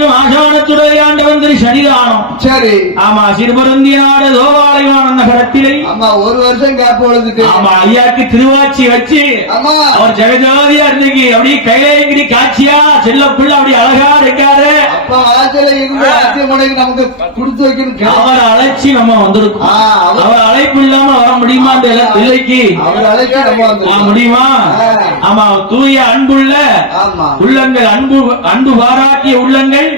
வடக்கு மாசாணத்துடைய ஆண்டவன் திரு சன்னிதானம். சரி. ஆமா, சிறுபருந்திய நாடு தோவாளைவான நகரத்திலே ஆமா 1 வருஷம் கேப் விழுந்துட்டு. ஆமா, ஐயாக்கு திருவாச்சி வச்சு ஆமா அவர் ஜெகஜோதியா இருந்துக்கு அப்படியே கையில காட்சியா செல்ல புள்ள அப்படி அழகா இருக்காரு. அப்ப வாசல இருந்து ஆசியமனைக்கு நமக்கு கொடுத்து வைக்கணும். அவரை அழைச்சி நம்ம வந்திருக்கோம். அவர் அழைப்பு இல்லாம வர முடியுமா? அந்த பிள்ளைக்கு அவர் அழைச்சி நம்ம முடியுமா? ஆமா, தூய அன்புள்ள உள்ளங்கள், அன்பு பாராட்டிய உள்ளங்கள்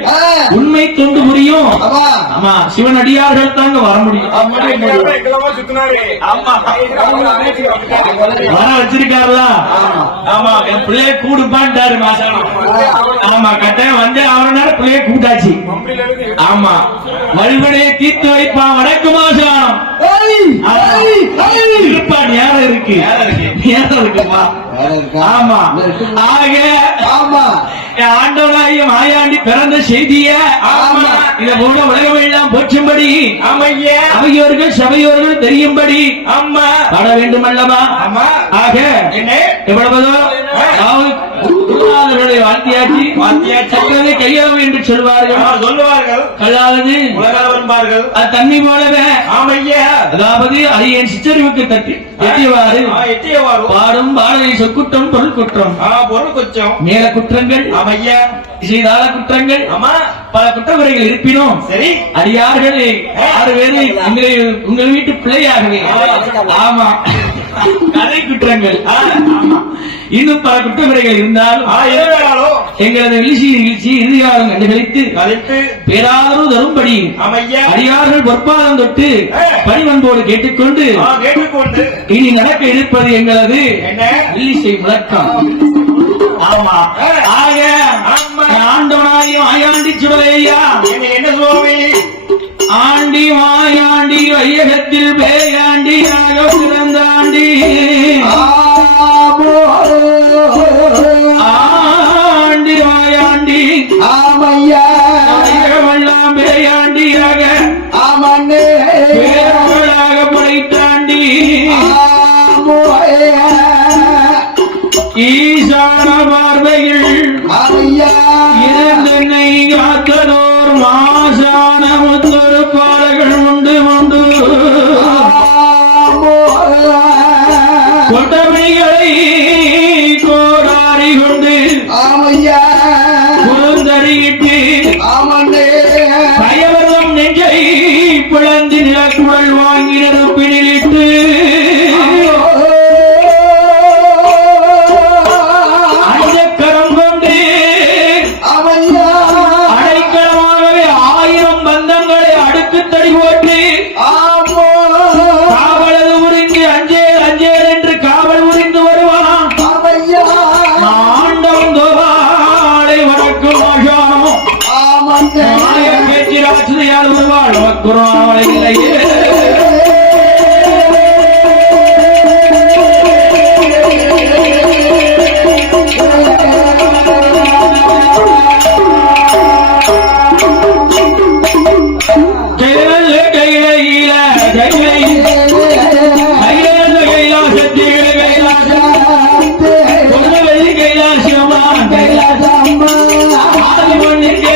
உண்மை தொண்டு புரியும். ஆமா, சிவனடியார்கள் தாங்க வர முடியும். வர வச்சிருக்காருல. ஆமா, என் பிள்ளைய கூடுப்பான்ட்டாரு மாசாணம். ஆமா, கட்டாயம் வந்து அவனால பிள்ளைய கூட்டாச்சு. ஆமா, வழிபடையை தீர்த்து வைப்பான் வடக்கு மாசாணம். இருப்பான். நேரம் இருக்கு, நேரம் இருக்குமா? ஆமா, ஆக ஆண்டவனாகிய மாயாண்டி பிறந்த செய்திய இத போல உலகமெல்லாம் போற்றும்படி அவையோர்கள் சபையோர்கள் தெரியும்படி அம்மா பாட வேண்டும் அல்லவா? ஆக எவ்வளவதோ குருநாதர்களுடைய வாழ்த்தியாச்சு கையாளம் என்று சொல்வார்கள். கல்லாவது உலகாளர்கள் அது தண்ணி போலவே. அதாவது அரியன் சிற்றறிவுக்கு எட்டியவாறு பாடும் பாடலை சொற்குற்றம் பொருள் குற்றம் மேல குற்றங்கள் செய்தால குற்றங்கள் பல குற்றமுறைகள் இருப்பினும் சரி அடியார்களே 6 பேரு உங்கள் வீட்டு பிள்ளையாகவே. ஆமா, கதை குற்றங்கள் இன்னும் பல குற்றமுறைகள் இருந்தாலும் எங்களது நிகழ்ச்சி இறுதியாலும் கண்டுகளித்து பேராதரவு தரும்படி அடியார்கள் பொற்பாதம் தொட்டு பணிவன்போடு கேட்டுக்கொண்டு இனி நடக்க இருப்பது எங்களது வில்லிசை முழக்கம். ஆமா, ஆக ஆண்டவனாயும் ஆயாண்டி சுடலையா என்ன சுவாமி ஆண்டி மாயாண்டி வையகத்தில் பேயாண்டி ஆயோ சிறந்தாண்டி ஆண்டி மாயாண்டி ஆமையாம் பேயாண்டியாக பேர்களாக படைத்தாண்டி ஈசான பார்வையில் இருந்தென்னை காத்தனோர் மாசான முத்தொரு பாடல்கள் உண்டு உண்டு கொட்டமைகளை கோடாரி கொண்டு குறுந்தறியிட்டு பயவரம் நெஞ்சை பிளந்து நிலக்குழல் வாங்கி நெருப்பினிலிட்டு அஞ்சக்கரம் கொண்டு அடைக்கலமாகவே 1000 பந்தங்களை அடுக்கு தடி போட்டு காவலது உறிந்து அஞ்சேல் அஞ்சேல் என்று காவல் உறிந்து வருவான். ஆண்டவன் தோவாளை வடக்கு மாசானம் ஆயிரம் பேச்சு ராட்சதையால் வருவாள் வக்குறாவளை இல்லையே.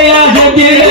கைலாசத்தில்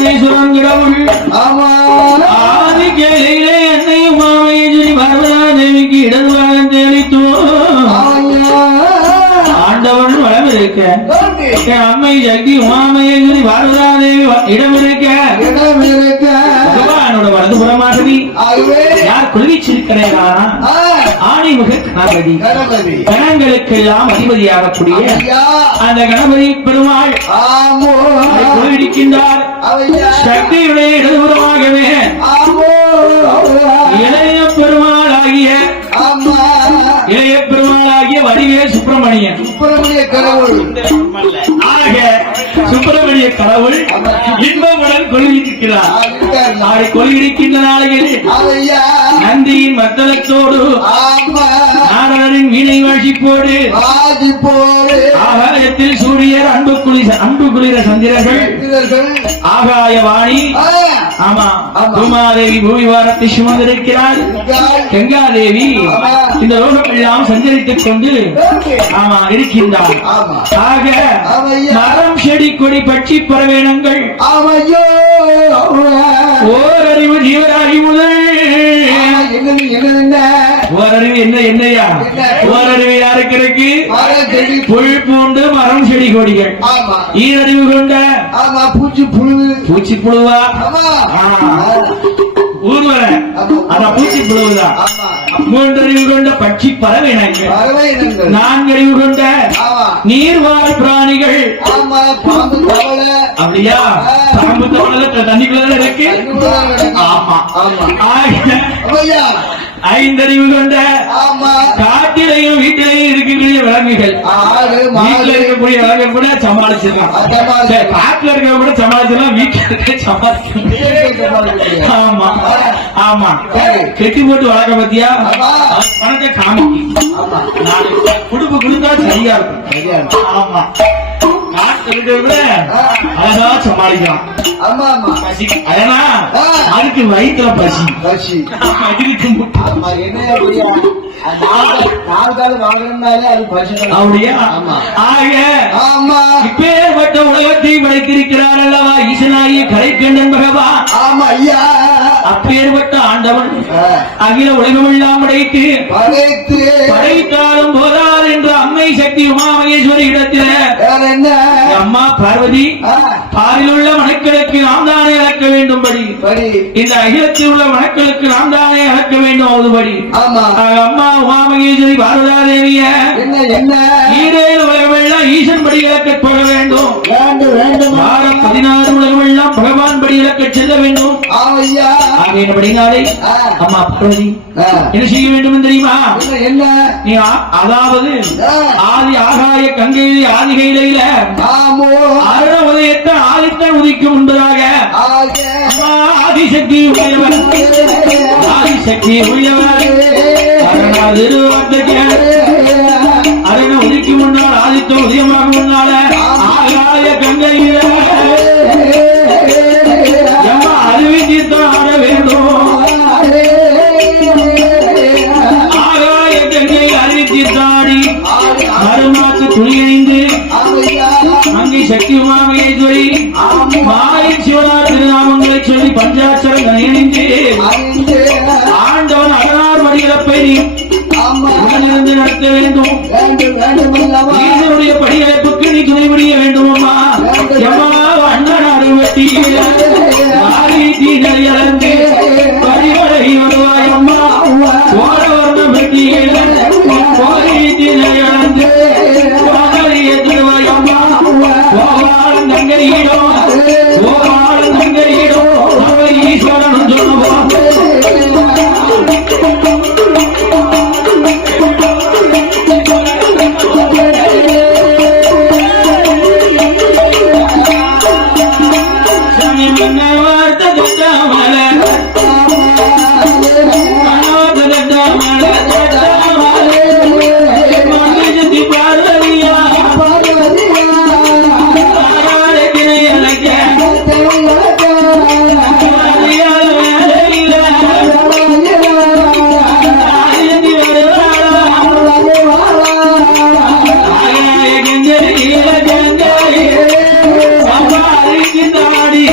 பரமேஸ்வரன் கடவுள் ஆமா ஆதி கேளையிலே என்னை உமாமகேஸ்வரி பார்வதா தேவிக்கு இடதுவாகம் தேடித்தோ ஆண்டவன் வளம் இருக்க என் அம்மை சக்தி உமாமகேஸ்வரி பார்வதா தேவி இடம் இருக்க என்னோட வலதுபுறமாகவி யார் குளிச்சிருக்கிறேனா ஆணிமுக கணபதி கணங்களுக்கெல்லாம் அதிபதியாகக்கூடிய அந்த கணபதி பெருமாள் குளிர்கின்றார் சக்தியுடைய இடதுபுறமாகவே இளைய பெருமாளாகிய வடிவே சுப்பிரமணியன் கடவுள் ஆக சுப்பிரமணிய கடவுள் இன்பமுடன் கொள்கிருக்கிறார் அவரை கொள்கிருக்கின்ற நாளையில் நந்தியின் மத்தளத்தோடு நாரதரின் வீணை வாசிப்போடு ஆகாயத்தில் சூரியர் அன்பு குளிர சந்திரர்கள் ஆகாயவாணி ஆமா பூமாதேவி பூமிவாரத்தை சுமந்திருக்கிறார் கங்காதேவி இந்த லோகம் எல்லாம் சஞ்சரித்துக் கொண்டு ஆமா இருக்கின்றார் ஆக மரம் செடி கொடி பட்சி பறவைனங்கள் ஓரறிவு ஜீவராகி முதல் ஓரறிவு என்ன என்னையா ஓரறிவு யாருக்கு இருக்கு புல் பூண்டு மரம் செடி கொடிகள் ஈரறிவு கொண்ட பூச்சி புழுவா ஊர்வல அதான் பூச்சி புழுவுதான் மூன்றறிவு கொண்ட பட்சி பறவைனங்கள் நான்கறிவு கொண்ட நீர்வாழ் பிராணிகள் அப்படியா பாம்பு தவளை தண்ணிக்குள்ள இருக்கு ஆமா ஐந்தறிவு கொண்ட காட்டிலையும் வீட்டிலையும் இருக்கக்கூடிய விலங்குகள் வீட்டுல இருக்கக்கூடிய விலங்கு கூட சமாளிச்சிடலாம் காட்டுல இருக்க கூட சமாளிச்சிடலாம் வீட்டுல இருக்க சமாளிக்க ஆமா ஆமா கெட்டி போட்டு வளர்க்க பத்தியா பணத்தை காமிக்கு குடுப்பு கொடுத்தா சரியா இருக்கும் ஆமா அழகா சமாளிக்கலாம் அதுக்கு வயிற்றுல பசி இப்பேற்பட்ட உலகத்தை படைத்திருக்கிறார் அல்லவா ஈசனாகிய கரைக்கண்ணன் பகவான். ஆமா ஐயா, அப்பேற்பட்ட ஆண்டவன் அகில உலகமெல்லாம் படைத்தாலும் போதார் என்று அம்மை சக்தி உமாமகேஸ்வரி இடத்தில அம்மா பார்வதி பாரில் உள்ள மனுக்களுக்கு நாம் தானே அளக்க வேண்டும்படி, இந்த அகிலத்தில் உள்ள மனுக்களுக்கு நாம் தானே அளக்க வேண்டும் அதுபடி அம்மா உமாமகேஸ்வரி பார்வதா தேவிய ஈரேழு உலகமெல்லாம் ஈசன் படி இழக்கப் போக வேண்டும். வாரம் 16 உலகமெல்லாம் பகவான் படி இழக்க செல்ல வேண்டும். அப்படினாலே அம்மா பார்வதி என்ன செய்ய வேண்டும் தெரியுமா? நீ அதாவது ஆதி ஆகாய கங்கையிலே ஆதிகையில அருண உதயத்தை ஆதித்தன் உதிக்கும் முன்பதாக ஆதிசக்தி உடையவர், ஆதிசக்தி உடையவர் அருண உதிக்கும் முன்னால் ஆதித்தன் உதயமாக முன்னால ஆகாய கங்கையில அருவி தீர்த்தம் ஆட வேண்டும். ஆகாய கங்கை அருவி தீர்த்தாடி மறுமாத்து துணியணிந்து அங்கே சக்தி உமாமகேஸ்வரி மாய் சிவனார் திருநாமங்களை சொல்லி பஞ்சாட்சரம் இணைந்து ஆண்டவன் அகனார் மடிகளப்பை உடனிருந்து நடத்த வேண்டும். ஈசனுடைய படியழைப்புக்கு நீ துணை புரிய வேண்டும். அம்மா எம்மா அண்ணன் அறுவட்டி இழந்து பரிவழகி வருவாய் அம்மா ஓரவர்ண வெட்டியில் இழந்து திருவாய் அம்மா ஓவாளம் தங்கையிடோ ஓவாளம் தங்கையிடோ அவை ஈஸ்வரன் சொல்லுவோம். ஆடி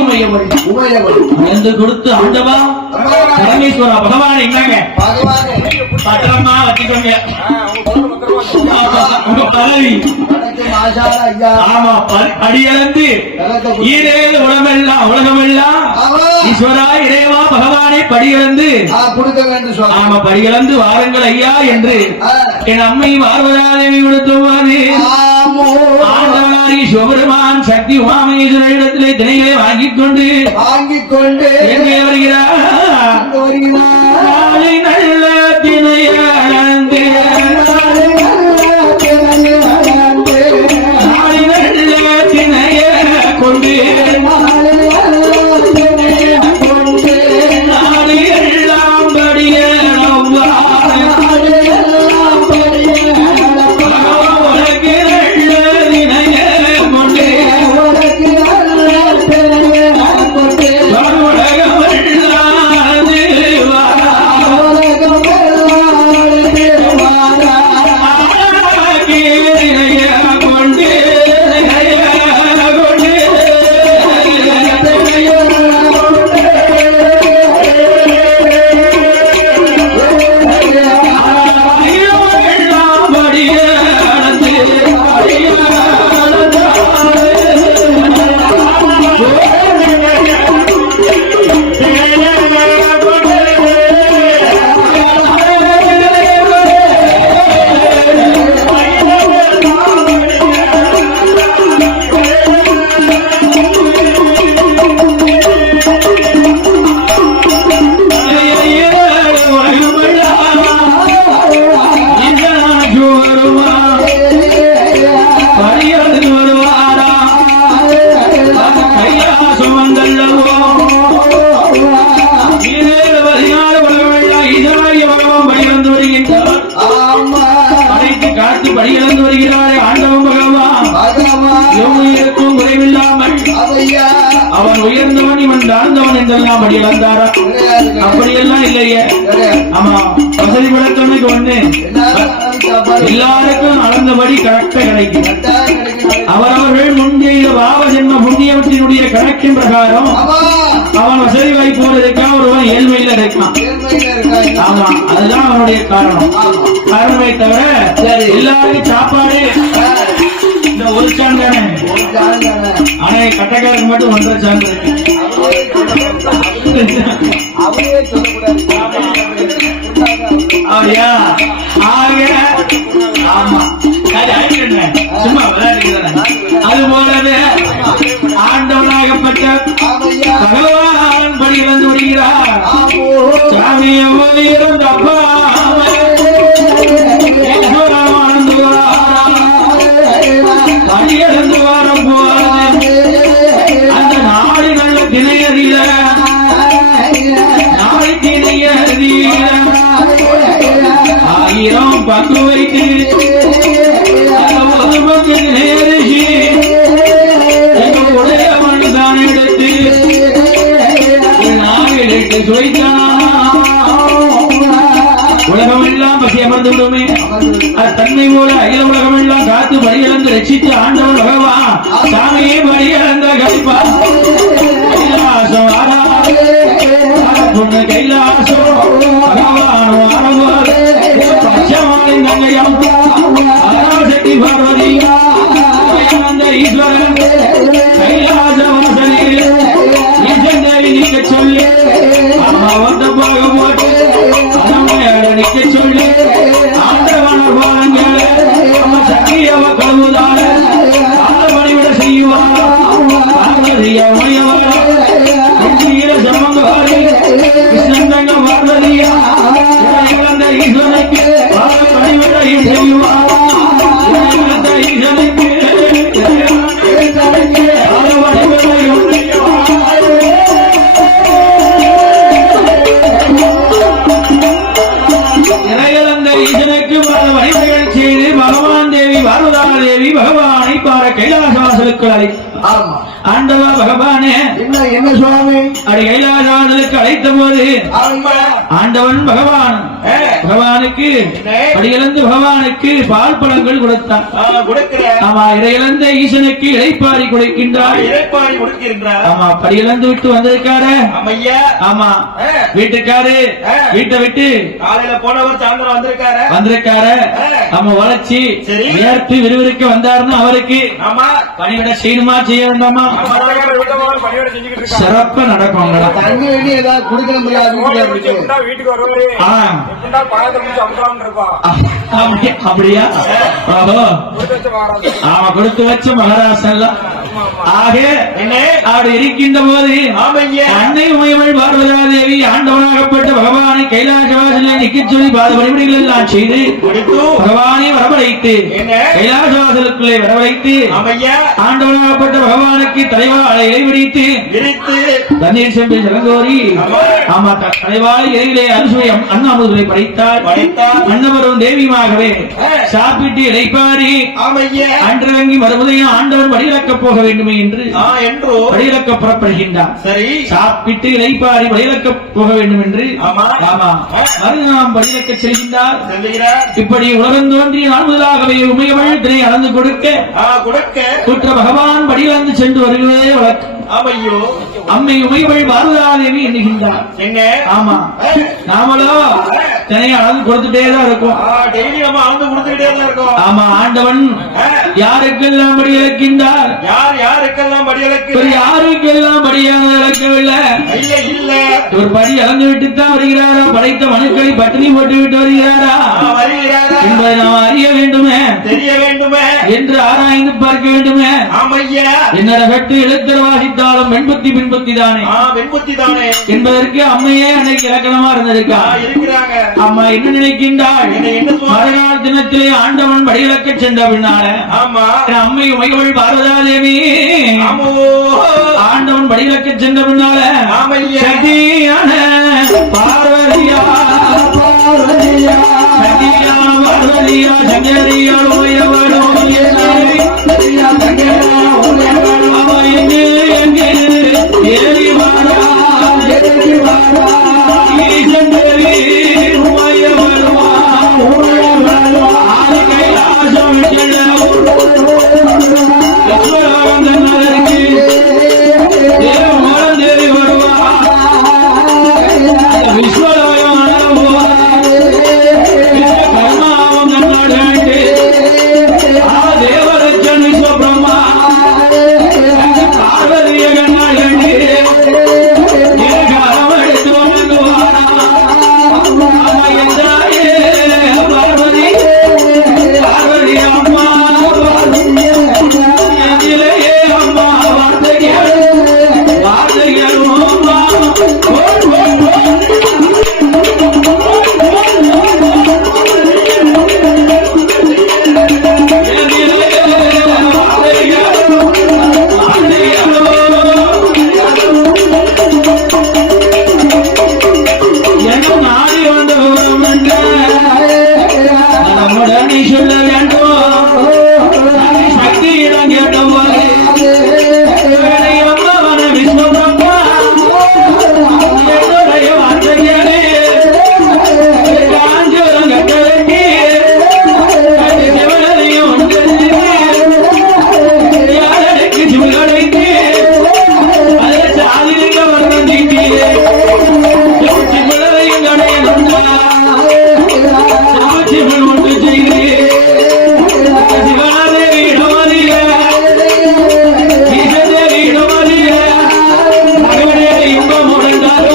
உமையவள் உமையவள் என்று கொடுத்து ஆண்டவா பரமேஸ்வரா பகவான் என்னங்க பகவானே பத்திரமா வச்சுக்கோங்க உங்க பதவி வணக்கம் ஆசார ஐயா ஆமா அடியளந்து ஈரேழு உலகமெல்லாம் ஈஸ்வரா இறைவா பகவானை படியிழந்து கொடுக்க வேண்டும் சுவாமி ஆமா படியிழந்து வாருங்கள் ஐயா என்று என் அம்மை பார்வதாதேவி விடுத்துவாது ஆண்டவனாரி சிவபெருமான் சக்தி உமாமேஸ்வரிடத்திலே தினைகளை வாங்கிக் கொண்டு எங்கே வருகிறார் நாளை நல்ல தினையளந்து நாளை நல்ல தினைய கொண்டு நாளை எல்லாம் படிய உனக்கு நல்ல தினைய கொண்டு படியிழந்து வருகிறாரே ஆண்டவன் பகவான் இருக்கும் குறைவில்லாமல் அவன் உயர்ந்தவன் இவன் தாழ்ந்தவன் என்றெல்லாம் படியிழந்தாரா அப்படியெல்லாம் இல்லையே ஆமா வசதி விளக்கமைக்கு ஒண்ணு எல்லாருக்கும் அளந்தபடி கரெக்டா கிடைக்கும் அவரவர்கள் முன்செய்த பாவ ஜென்ம புண்ணியவற்றினுடைய கணக்கின் பிரகாரம் அவன் வசதி வாய்ப்பு இருக்கான் ஒருவன் ஏழ்மையில இருக்கான் ஆமா அதுதான் அவனுடைய காரணமே தவிர எல்லாருக்கும் சாப்பாடு இந்த ஒரு சான் தானே ஆனா கட்டக்காரருக்கு மட்டும் 1.5 சான் அப்படியா ஆமா சும்மா அது போலவே ஆண்டவனாகப்பட்ட பகவான் படியிழந்து வருகிறார் சாமியம் அப்பா படியிழந்து வரும் போது அந்த நாடு நல்ல திணையறிய நாளை திணையறிய 1000 பத்து வைத்து நேரிசி உடைய மனுதான் எடுத்து நாவிலிட்டு சுவைத்தான் உலகமெல்லாம் பசி அமர்ந்து விடுமே தன்மை போல அகில உலகமெல்லாம் காத்து படியிழந்து ரசித்து ஆண்டவன் பகவான் சாமியே படியிழந்த கழிப்பா கைலாசம் பொண்ணு கைலாசம் பகவானோ அரவர் பச்சமானின் தங்கையம் சக்தி பார்வதி அந்த ஈஸ்வரன் கைலாச வாசலில் ஈசந்தேவி நிற்க சொல்லி அம்மா வந்த போக போட்டு அம்மையாட நிற்க சொல்லி ஆண்டவனர் பாருங்கள் நம்ம சக்தியவ கழுவுதான அந்த பணிவிட செய்வார் சமங்காரி கிருஷ்ணந்தங்க பார்வதியா இழந்த ஈஸ்வரனுக்கு பணிவிடையும் செய்வார் ஈஸ்வரனுக்கு ஈசனுக்கு பல வழிமுறைகள் செய்து பகவான் தேவி பார்வதா தேவி பகவானை பார கைலாச வாசலுக்கு அழைத்தார். ஆண்டவா பகவானே என்ன சுவாமி அடி கைலாசாதலுக்கு அழைத்த போது ஆமா ஆண்டவன் பகவானுக்கு அடியிழந்து பகவானுக்கு பால் பழங்கள் கொடுத்தான். ஆமா இடையிழந்த ஈசனுக்கு இழைப்பாரி கொடுக்கின்றார். ஆமா படியிழந்து விட்டு வந்திருக்காரு. ஆமா வீட்டுக்காரு வீட்டை விட்டு காலையில போனவர் சாயந்தரம் வந்திருக்காரு. ஆமா வளர்ச்சி நேர்த்து விறுவிறுக்க வந்தாருன்னு அவருக்கு பணிவிட செய்யணுமா செய்ய வேண்டாமா? சிறப்பா நடக்கும். தண்ணி வெளியே ஏதாவது குடுக்கணும் வீட்டுக்கு வருவாரு அப்படியா? ஆமா கொடுத்து வச்ச மகராசன் ஆக அப்படி இருக்கின்ற போது அன்னை உமையவள் பார்வதாதேவி ஆண்டவனாகப்பட்ட பகவானை கைலாசவாசலை நிக்க சொல்லி பாத வழிமுறைகள் எல்லாம் செய்து பகவானை வரவழைத்து கைலாசவாசலுக்குள்ளே வரவழைத்து ஆண்டவனாகப்பட்ட பகவானுக்கு தலைவாழை இறைவிடித்து தண்ணீர் செம்பி ஜலங்கோரி ஆமா தலைவாழை இறைவிலே அரிசுவை அண்ணாமுதலை படைத்தார். அன்னவரும் தேவியுமாகவே சாப்பிட்டு இறைப்பாரி அன்றங்கி மறுபடியும் ஆண்டவன் வழியிழக்கப் போக வேண்டுமே என்று வழியிழக்க புறப்படுகின்றார். சரி சாப்பிட்டு இறைப்பாரி வழியிழக்கப் போக வேண்டும் என்று மறுநாம் வழியிழக்க செல்கின்றார். இப்படி உலகம் தோன்றிய நாள் முதலாகவே உமையவள் திரை அளந்து கொடுக்க குற்ற பகவான் வழியிழந்து சென்று வருகிறதே வழக்கு. அம்மை உமையவள் பாரதாதேவி எண்ணுகின்றார். ஆமா நாமளோ தனியை அளந்து கொடுத்துட்டேதான் இருக்கும். ஆமா ஆண்டவன் யாருக்கெல்லாம் படி இழக்கின்றார்? யாருக்கெல்லாம் படி யாருக்கெல்லாம் படியாக இழக்கவில்லை. ஒரு படி அளந்து விட்டுத்தான் வருகிறாரா? படைத்த மனுக்களை பட்டினி போட்டு விட்டு வருகிறாரா என்பதை நாம் அறிய வேண்டுமே, தெரிய வேண்டுமே என்று ஆராய்ந்து பார்க்க வேண்டுமே. என்னோட கட்டு எழுத்தர் வாசித்தாலும் வெண்புத்தி பின்புத்தி தானே என்பதற்கு அம்மையே அன்னைக்கு இலக்கணமா இருந்திருக்கா. அம்மா என்ன நினைக்கின்றாள்? மறுநாள் தினத்திலே ஆண்டவன் படியிழக்க சென்ற பின்னால அம்மை உமையவள் பார்வதாதேவி ஆண்டவன் படியிழக்க சென்ற பின்னால சதியான பார்வதியா சங்கரியா உமையவளோ ஏறி வாரா ஈசங்கரி உமையவளோ கைலாசம் தேவி வருவா விஸ்வலோயம் கர்மாவும் கண்ணாடு தேவரட்சன் விஸ்வபிரம்மா பார்வதிய கண்ணாடு அரவணைத்து பார்வதி பார்வதி அம்மா எதிலேயே அம்மா வார்த்தைகள் சொல்ல வேண்டும் சக்தியிடம் கேட்டவாறு விஸ்வபிரம்மா என்னுடைய வார்த்தைகளே காஞ்சோரம் கட்டளைக்கு சிவனையும் யாருக்கு சிவகடைக்கு அதை சாதிக்க வர்ணம் தீட்டியே சிவனையும் கடையணும் சிவன் ஒன்று செய்து சிவனாதேவி இடமறிய ஈசதேவி இடமறிய மகனே இன்பம் உடைந்தாரோ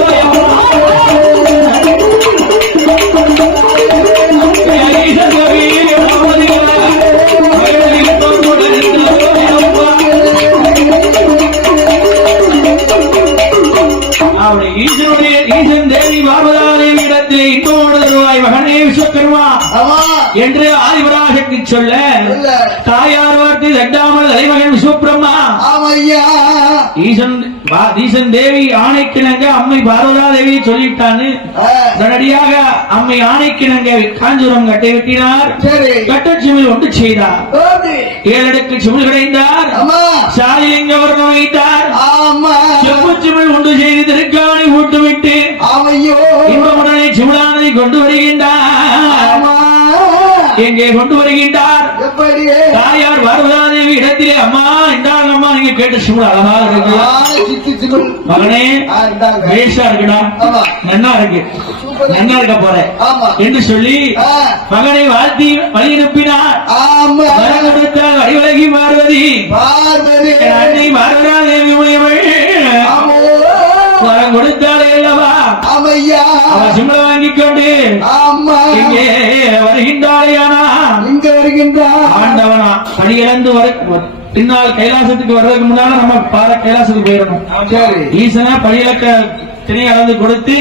ஈசதேவி இடமறிய மகனே இன்பம் உடைந்தாரோ அப்படி ஈசன் தேவி பார்வதாதேவி உள்ளத்திலே இன்பமோடு தருவாய் மகனே விஸ்வகர்மா ஆமா என்று ஆதிபராசக்தி சொல்ல இல்ல. தாயார் வார்த்தை தட்டாமல் தலைமகன் விஸ்வபிரம்மா ஆமா ஐயா ஈசன் தேவி ஆணைக்கிணங்க அம்மை பார்வதா தேவி சொல்லிட்டான்னு உடனடியாக அம்மை ஆணைக்கிணங்க காஞ்சுரம் கட்டை வெட்டினார். சரி கட்டச்சிமிழ் ஒன்று செய்தார். ஓடி. 7 அடுக்கு சிமிழ் கிடைந்தார். ஆமா சாலிலிங்க வர்ணம் வைத்தார். ஆமா செப்பு சிமிழ் ஒன்று செய்து திருக்காணி ஊட்டுவிட்டு ஆமையோ இன்பமுடனே சிமிழானதை கொண்டு வருகின்றார். ஆமா எங்கே கொண்டு வருகின்றார்? எப்படி தாயார் பார்வதாதேவி இடத்திலே அம்மா இந்தாங்க அம்மா நீங்க கேட்ட சிமிழ் அழகா இருக்கு சித்து சிமிழ் மகனே இந்தாங்க. பேஷா இருக்குடா ஆமா. நல்லா இருக்கு நல்லா இருக்க போற ஆமா. என்று சொல்லி மகனை வாழ்த்தி வழி அனுப்பினார். ஆமா வரம் கொடுத்தால் வழிவிலகி பார்வதி பார்வதி அன்னை பார்வதாதேவி உடையவள் ஆமோ வரம் கொடுத்தாலே அல்லவா ஆமையா அவ சிமிழ வாங்கிக் கொண்டு ஆமா இங்கே வருகின்றாளையானா இங்க வருகின்றார் ஆண்டவனா படியிழந்து பின்னால் கைலாசத்துக்கு வர்றதுக்கு முன்னால நம்ம கைலாசத்துக்கு போயிடணும். சரி ஈசனா படியிலக்க திணை அளந்து கொடுத்து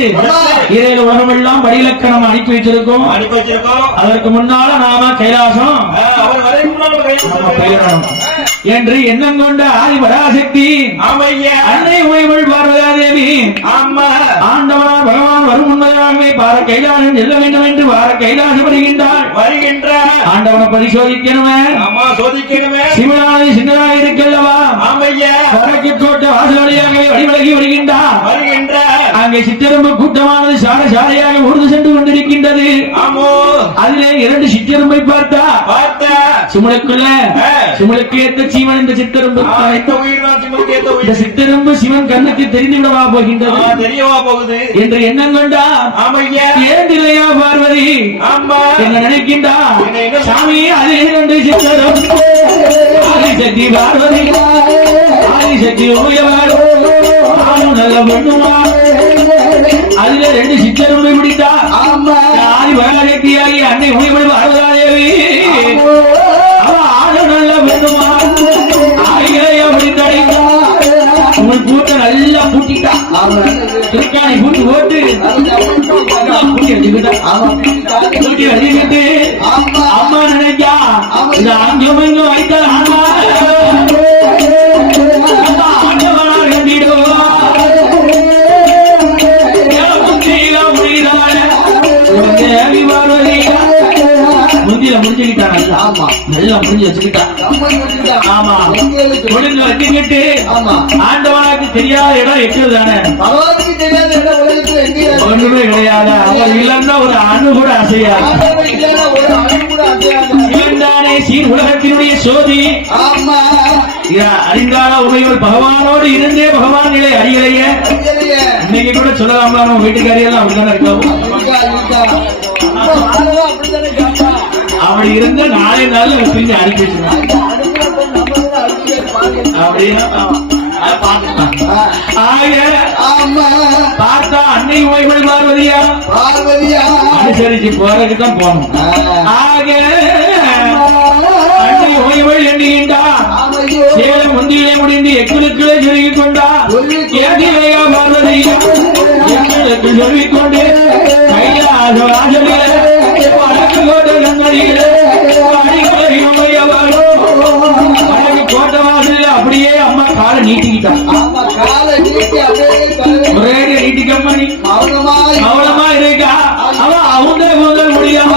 7 உலகமெல்லாம் படியிலக்க நம்ம அனுப்பி வச்சிருக்கோம். அனுப்பி வச்சிருக்கோம். அதற்கு முன்னால நாம கைலாசம் அவர் வரை முன்னாள் நம்ம போயிடணும் என்று எண்ணம் கொண்ட ஆதி பராசக்தி ஆமையா அன்னை உயர்வள் பார்வதாதேவி ஆமா ஆண்டவனா பகவான் வரும் முன்னதாகவே பார கைலாசம் செல்ல வேண்டும் என்று பார கைலாசம் வருகின்றாள். வருகின்ற ஆண்டவனை பரிசோதிக்கணுமே அம்மா சோதிக்கணுமே சிவனானது சின்னதாக இருக்கல்லவா ஆமையா வடக்கு கோட்ட வாசவழியாக வழிவிலகி வருகின்றார். வருகின்ற அங்கே சிற்றெரும்பு கூட்டமானது சாலையாக ஊர்ந்து சென்று கொண்டிருக்கின்றது. ஆமோ அதிலே 2 சிற்றெரும்பை பார்த்தா பார்த்த சிவனுக்குள்ள சிவனுக்கு ஏத்த சீவன் இந்த சித்தெரும்பு இந்த உயிர் தான் சிவனுக்கு ஏத்த இந்த உயிர் சித்தெரும்பு சிவன் கண்ணுக்கு தெரிந்து விடவா போகின்றது தெரியவா போகுது என்று எண்ணம் கொண்டா ஆமையா ஏந்திலையா பார்வதி ஆமா என்ன நினைக்கின்றா என்ன சாமி அதிலே 2 சித்தெரும்பு ஆதிசக்தி பார்வதி ஆதிசக்தி உயர்வாள் நல்ல பண்ணுவார் அதிலே 2 சித்தெரும்பை பிடித்தா ஆமா ஆதி பராசக்தியாகி அன்னை உயர்வள் பார்வதாதேவி அவ ஆடு நல்ல பண்ணுவார் ஆகிய பிடித்தடைந்தா உங்கள் கூட்ட நல்லா பூட்டிட்டா திருக்காணி பூட்டி போட்டு பூட்டி வச்சுக்கிட்டா பூட்டி வச்சுக்கிட்டு அம்மா நினைக்கா இந்த அங்கம் எங்கும் வைத்தால் ஆமா ஆண்டவனா கண்டிடுவா முந்தியில முடிஞ்சுக்கிட்டான் நல்லா முடிஞ்சு வச்சுக்கிட்டான். ஆமா முடிஞ்சு வச்சுக்கிட்டு ஆண்டவனாக்கு தெரியாத இடம் எட்டு தானே ஒன்றுமே கிடையாது. அவர் இல்லைன்னா ஒரு அணு கூட அசையாது. சிவன்தானே சீர் உலகத்தினுடைய சோதி அறிந்தால உமையோர் பகவானோடு இருந்தே பகவான் நிலை அறியலையே இன்னைக்கு கூட சொல்லலாம்ல நம்ம வீட்டுக்காரியெல்லாம் அப்படித்தானே இருக்கோம். அப்படி இருந்த நாளை நாள் பிரிஞ்சு அனுப்பி பார்த்தா அன்னை ஓய்வல் பார்வதியா அனுசரிச்சு போறதுக்கு தான் போகணும். ஆக அன்னை ஓய்வல் எண்ணுகின்றா சேலம் முந்தியிலே முடிந்து எக்குழுக்களை சொல்லிக் கொண்டா ஏதிலையா பார்வதியா எங்களுக்கு சொல்லிக் கொண்டு கைலாச வாசலிலே வடக்கு கோட்டை நங்கரிலே கோட்டை வாசலில் அப்படியே அம்மா காலை நீட்டிக்கிட்டான். ஒரே நீட்டிக்கம்மணி அவ்வளமா இருக்கா அவ அவங்க முதல் முடியாம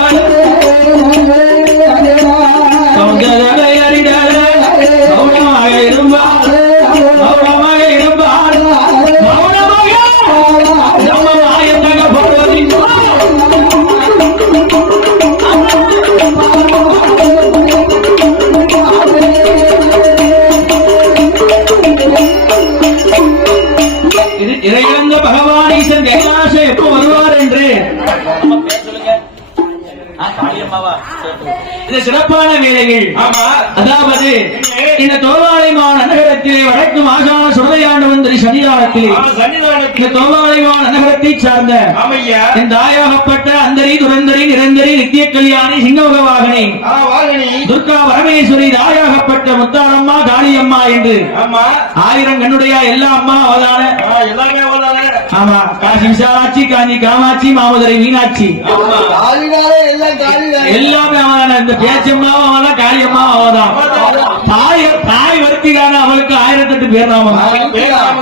மௌனமாக இருப்பார் மௌனமாக இருப்பார் மௌனமாக நம்ம மாயத்தாக போடுவதில் இறையிழந்த பகவான் ஈசன் கைலாசம் எப்போ வருவார் என்று இந்த சிறப்பான வேலைகள் ஆமா அதாவது இந்த தோவாளைமான் நகரத்திலே வடக்கு மாகாண சுடலையாண்டவன் திரு சன்னிதானத்திலே சன்னிதானத்தில் இந்த தோவாளைமான் நகரத்தை சார்ந்த ஆமையா என் தாயாகப்பட்ட அந்தரி துரந்தரி நிரந்தரி நித்திய கல்யாணி சிங்கமுக வாகனி வாகனி துர்கா பரமேஸ்வரி தாயாகப்பட்ட முத்தாரம்மா காளியம்மா என்று ஆமா 1000 கண்ணுடைய எல்லா அம்மா அவதான எல்லாமே அவதானே ஆமா காசி விசாலாட்சி காஞ்சி காமாட்சி மாமதுரை மீனாட்சி காலினாலே எல்லாம் காலினாலே எல்லாமே அவதான இந்த பேச்சம்மாவும் அவதான் காளியம்மா அவதான் தாய் வருத்திகான அவளுக்கு 1008 பேர் நாமம்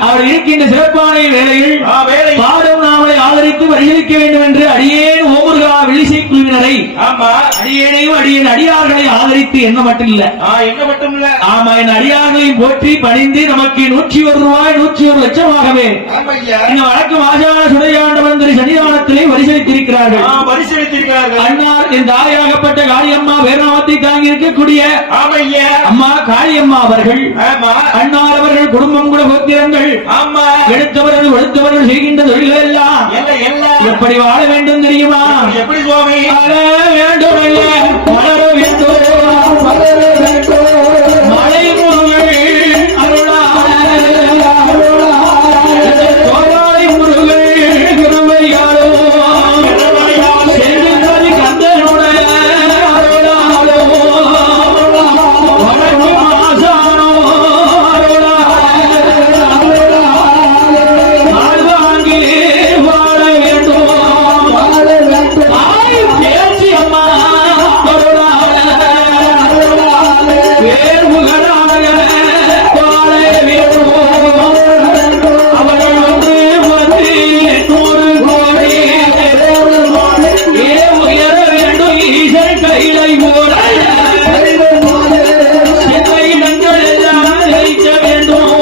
அவர் இருக்கின்ற சிறப்பான வேளையில் வேலை பாடும் நாமளை ஆதரித்து பரிசீலிக்க வேண்டும் என்று அடியேன் ஓமுருகா விழிசை குழுவினரை ஆமா அடியேனையும் அடியேன் அடியார்களை ஆதரித்து என்ன மட்டும் இல்ல என்ன மட்டும் இல்ல ஆமா என் அடியார்களையும் போற்றி பணிந்து நமக்கு 101 ரூபாய் 101 லட்சமாகவே ஆமையா இந்த வடக்கு மாகாண சுடையாண்டவன் திரு சன்னிதானத்திலே பரிசீலித்திருக்கிறார்கள் பரிசீலித்திருக்கிறார்கள் அன்னார் என் தாயாகப்பட்ட காளியம்மா பேராமத்தை தாங்கி இருக்கக்கூடிய ஆமையா அம்மா காளியம்மா அவர்கள் ஆமா அன்னார் அவர்கள் குடும்பம் கூட போத்திரங்கள் ஆமா எடுத்தவர்கள் செய்கின்ற தொழில்கள் எல்லாம் என்ன என்ன எப்படி வாழ வேண்டும் தெரியுமா எப்படி சுவாமி வாழ வேண்டும் அல்ல, வளர வேண்டும் மலை முருகன் கோவாளை முருகன் கிருபையாளோ செல்லுமதி கந்தனுடைய அருளாளோ வடக்கு மாசானோ வாழ்வாங்கிலே வாழ வேண்டும் தாய் பேச்சு அம்மா வேர்முகனாக வாழ வேண்டும் அவர்கள் வந்து 100 கோடி உயர வேண்டும் ஈசன் கையிலை போல இடங்கள் எல்லாம் ஜெயிக்க வேண்டும்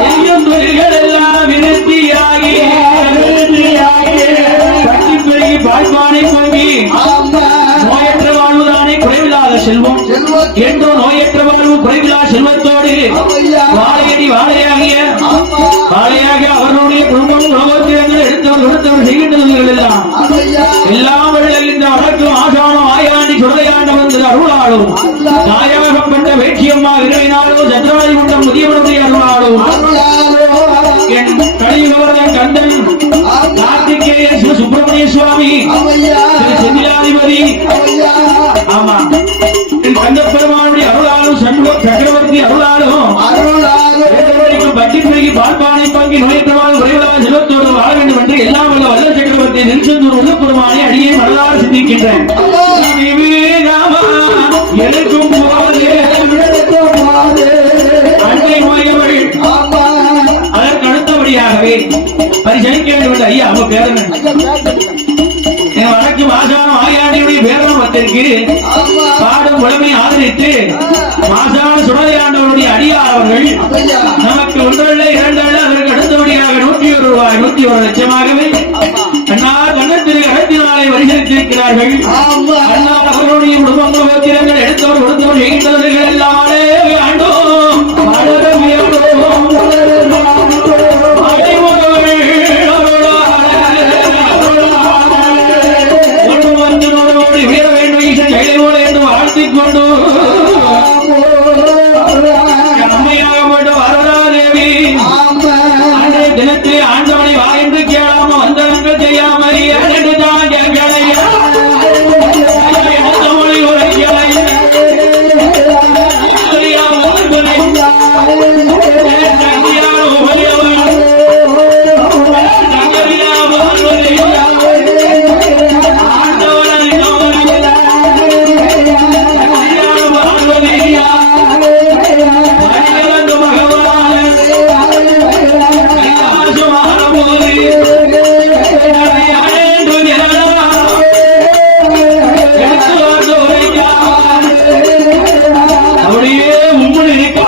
செய்யும் தொழில்கள் எல்லாம் விருத்தியாகி பட்டி பெருகி பாய்பானை பொங்கி நோயற்ற வாழ்வுதானே குறைவில்லாத செல்வம் என்றோ நோயற்ற வாழ்வு குறைவில்லா செல்வத்தோடு வாழையடி வாழையாகிய அவர்களுடைய குடும்பம் உலகத்திரங்கள் எடுத்தவர் செய்கின்றவர்கள் எல்லாம் வள்ளல் இந்த வடக்கு மாசானம் ஆயாண்டி சுடலையாண்டவன் திரு அருளாளும் தாயாகப்பட்ட வேட்சியம்மா இறைவனாலும் சந்திராதி குண்டம் முதியவனுடைய அருளாளும் என் கலியுகவரதன் கந்தன் கார்த்திகேயன் சிவ சுப்பிரமணிய சுவாமி திரு செந்திலாதிபதி ஆமா என் கந்த பெருமானுடைய அருளாலும் சக்கரவர்த்தி அருளாலும் பட்டி பிறகு பால்பானை பங்கி நோயற்றவாறு உறைவதாக செல்வத்தோடு வாழ வேண்டும் என்று எல்லாம் உள்ள வல்ல சக்கரவர்த்தி நெல்சந்தூர் உள்ள பெருமானை அடியே மனதார சிந்திக்கின்றேன் எனக்கும் அன்பை நோயவள் அதற்கு அடுத்தபடியாகவே பரிசளிக்க வேண்டும் என்று ஐயா அவ பேரன் என் வடக்கு மாசானம் ஆயாண்டியுடைய பேரணத்திற்கு பாடும் உடமை ஆதரித்து மாசான சுடலையாண்டவருடைய அடியார் அவர்கள் நமக்கு 1 2 அதற்கு அடுத்தபடியாக 101 ரூபாய் 101 லட்சமாகவே அன்னார் கண்ணத்திற்கு அகத்தினாலே வரிசளித்திருக்கிறார்கள் அன்னார் அவர்களுடைய குடும்பம் கோத்திரங்கள் எடுத்தவர் கொடுத்தவர் செய்கின்றவர்கள் எல்லாமே ஆண்டோம் வளர வேண்டும் வீர வேண்டும் ஈசன் இளைவோடு என்று வாழ்த்திக் கொண்டு அம்மையாக போட்டு வரதாதேவி அன்றைய தினத்திலே ஆண்டவனை வா என்று கேளாம வந்தவர்கள் செய்யாமல் என்று தான் கேட்கலையா மொழி உரைக்கலை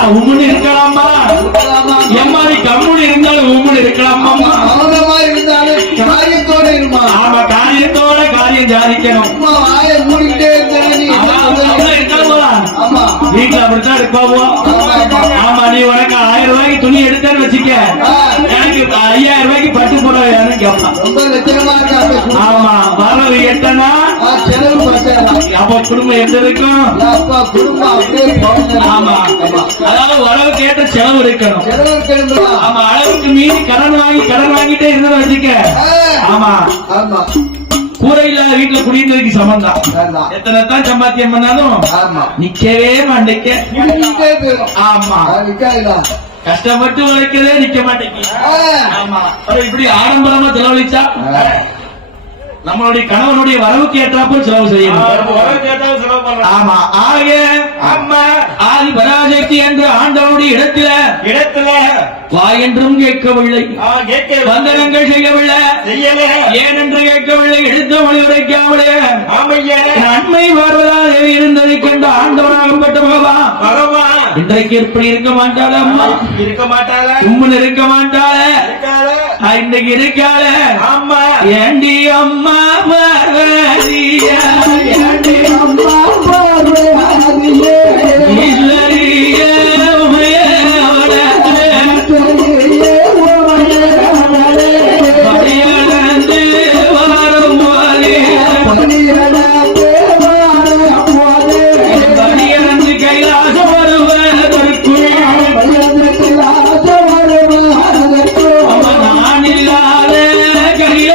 உம்முன்னு இருக்கலாமா எம்மாரி கம்முன்னு இருந்தாலும் உம்முன்னு இருக்கலாமா காரியத்தோட இருமா ஆமா காரியத்தோட காரியம் சாதிக்கணும் மூடிக்கிட்டே இருந்தேன் இருக்கலாம் ஆமா வீட்டுல அப்படித்தான் இருப்பாவோ. ஆமா, நீ உனக்கு 1000 ரூபாய்க்கு துணி எடுத்தேன்னு வச்சுக்க, எனக்கு 5000 ரூபாய்க்கு பட்டு போடுவேன்னு கேட்பான். ரொம்ப லட்சணமா இருக்காங்க. ஆமா, வரவு எட்டனா செலவு பத்தாயிரம். அப்ப குடும்பம் எந்த இருக்கும்? அப்பா குடும்பம் அப்படியே போகணும். ஆமா, அதாவது அளவுக்கு ஏற்ற செலவு இருக்கணும். செலவு இருக்கணுங்களா? ஆமா, அளவுக்கு மீறி கடன் வாங்கிட்டே இருந்ததை வச்சுக்க. ஆமா, ஆமா கூரை இல்லாத வீட்டுல குடியிருந்ததுக்கு சம்பந்தம். ஆமா எத்தனை தான் சம்பாத்தியம் பண்ணாலும் ஆமா நிக்கவே மாட்டேங்க. நின்னுட்டே போயிடும். ஆமா, நிக்காதா? கஷ்டப்பட்டு உழைக்கிறதே நிக்க மாட்டேங்க. ஆமா, இப்படி ஆடம்பரமா செலவழிச்சா நம்மளுடைய கணவனுடைய வரவுக்கு ஏற்றாப்ப செலவு செய்யணும். ஆமா, ஆக அம்மா ஆதி பராசக்தி என்ற ஆண்டவனுடைய இடத்துல வா என்றும் கேட்கவில்லை, வந்தனங்கள் செய்யவில்லை, ஏனென்று கேட்கவில்லை, எடுத்த மொழி உரைக்காமலே நன்மை வருவதாக இருந்ததை கண்டு ஆண்டவனாகப்பட்ட பகவான் இன்றைக்கு எப்படி இருக்க மாட்டாள? அம்மா இருக்க மாட்டாள, உம்மன் இருக்க மாட்டாள, இன்னைக்கு இருக்காள. அம்மா ஏண்டி அம்மா பார்வதியா, ஏண்டி அம்மா பார்வதியே, ஈஸ்வரியே உமையவளே, படியளந்து வரும் போதே, படியளந்து கைலாசம் வருவதற்குள் அவன் நான் இல்லாத கையில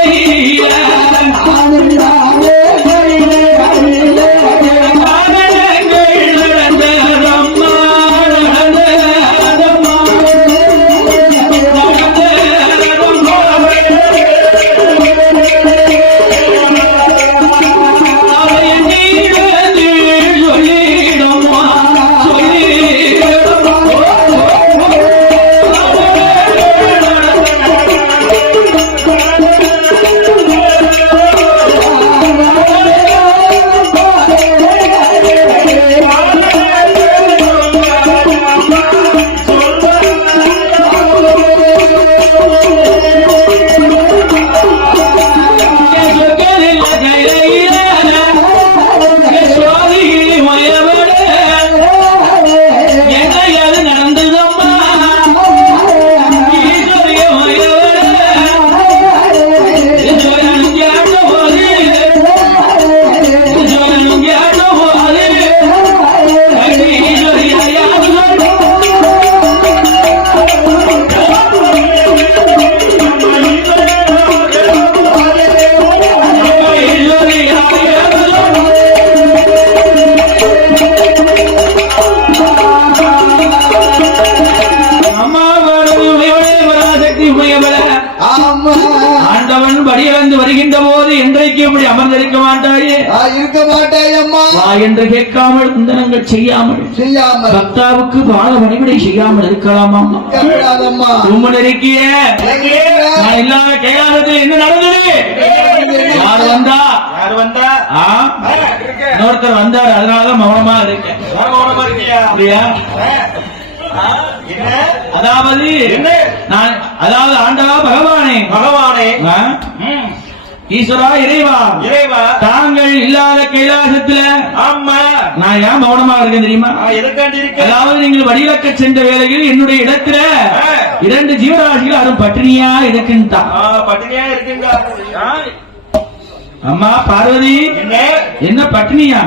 ஆண்டவன் படியிழந்து வருகின்ற போது என்றைக்கு இப்படி அமர்ந்திருக்க மாட்டாயே? இருக்க மாட்டேன் அம்மா. வா என்று கேட்காமல் குந்தனங்கள் செய்யாமல் பக்தாவுக்கு பால பணிவிடை செய்யாமல் இருக்கலாமா? உம்மன் இருக்கிய இல்லாத கையாளத்தில் என்ன நடந்தது? யார் வந்தா? இன்னொருத்தர் வந்தார், அதனாலதான் மௌனமா இருக்கேன். அப்படியா? அதாவது அதாவது ஆண்டவா பகவானே ஈஸ்வரா இறைவா தாங்கள் இல்லாத கைலாசத்துல நான் ஏன் மௌனமா இருக்கேன் தெரியுமா? அதாவது நீங்கள் வடிவக்க சென்ற வேளையில் என்னுடைய இடத்துல 2 ஜீவராசிகள் யாரும் பட்டினியா இருக்குன்ட்டா. அம்மா பார்வதி என்ன பட்டினியா?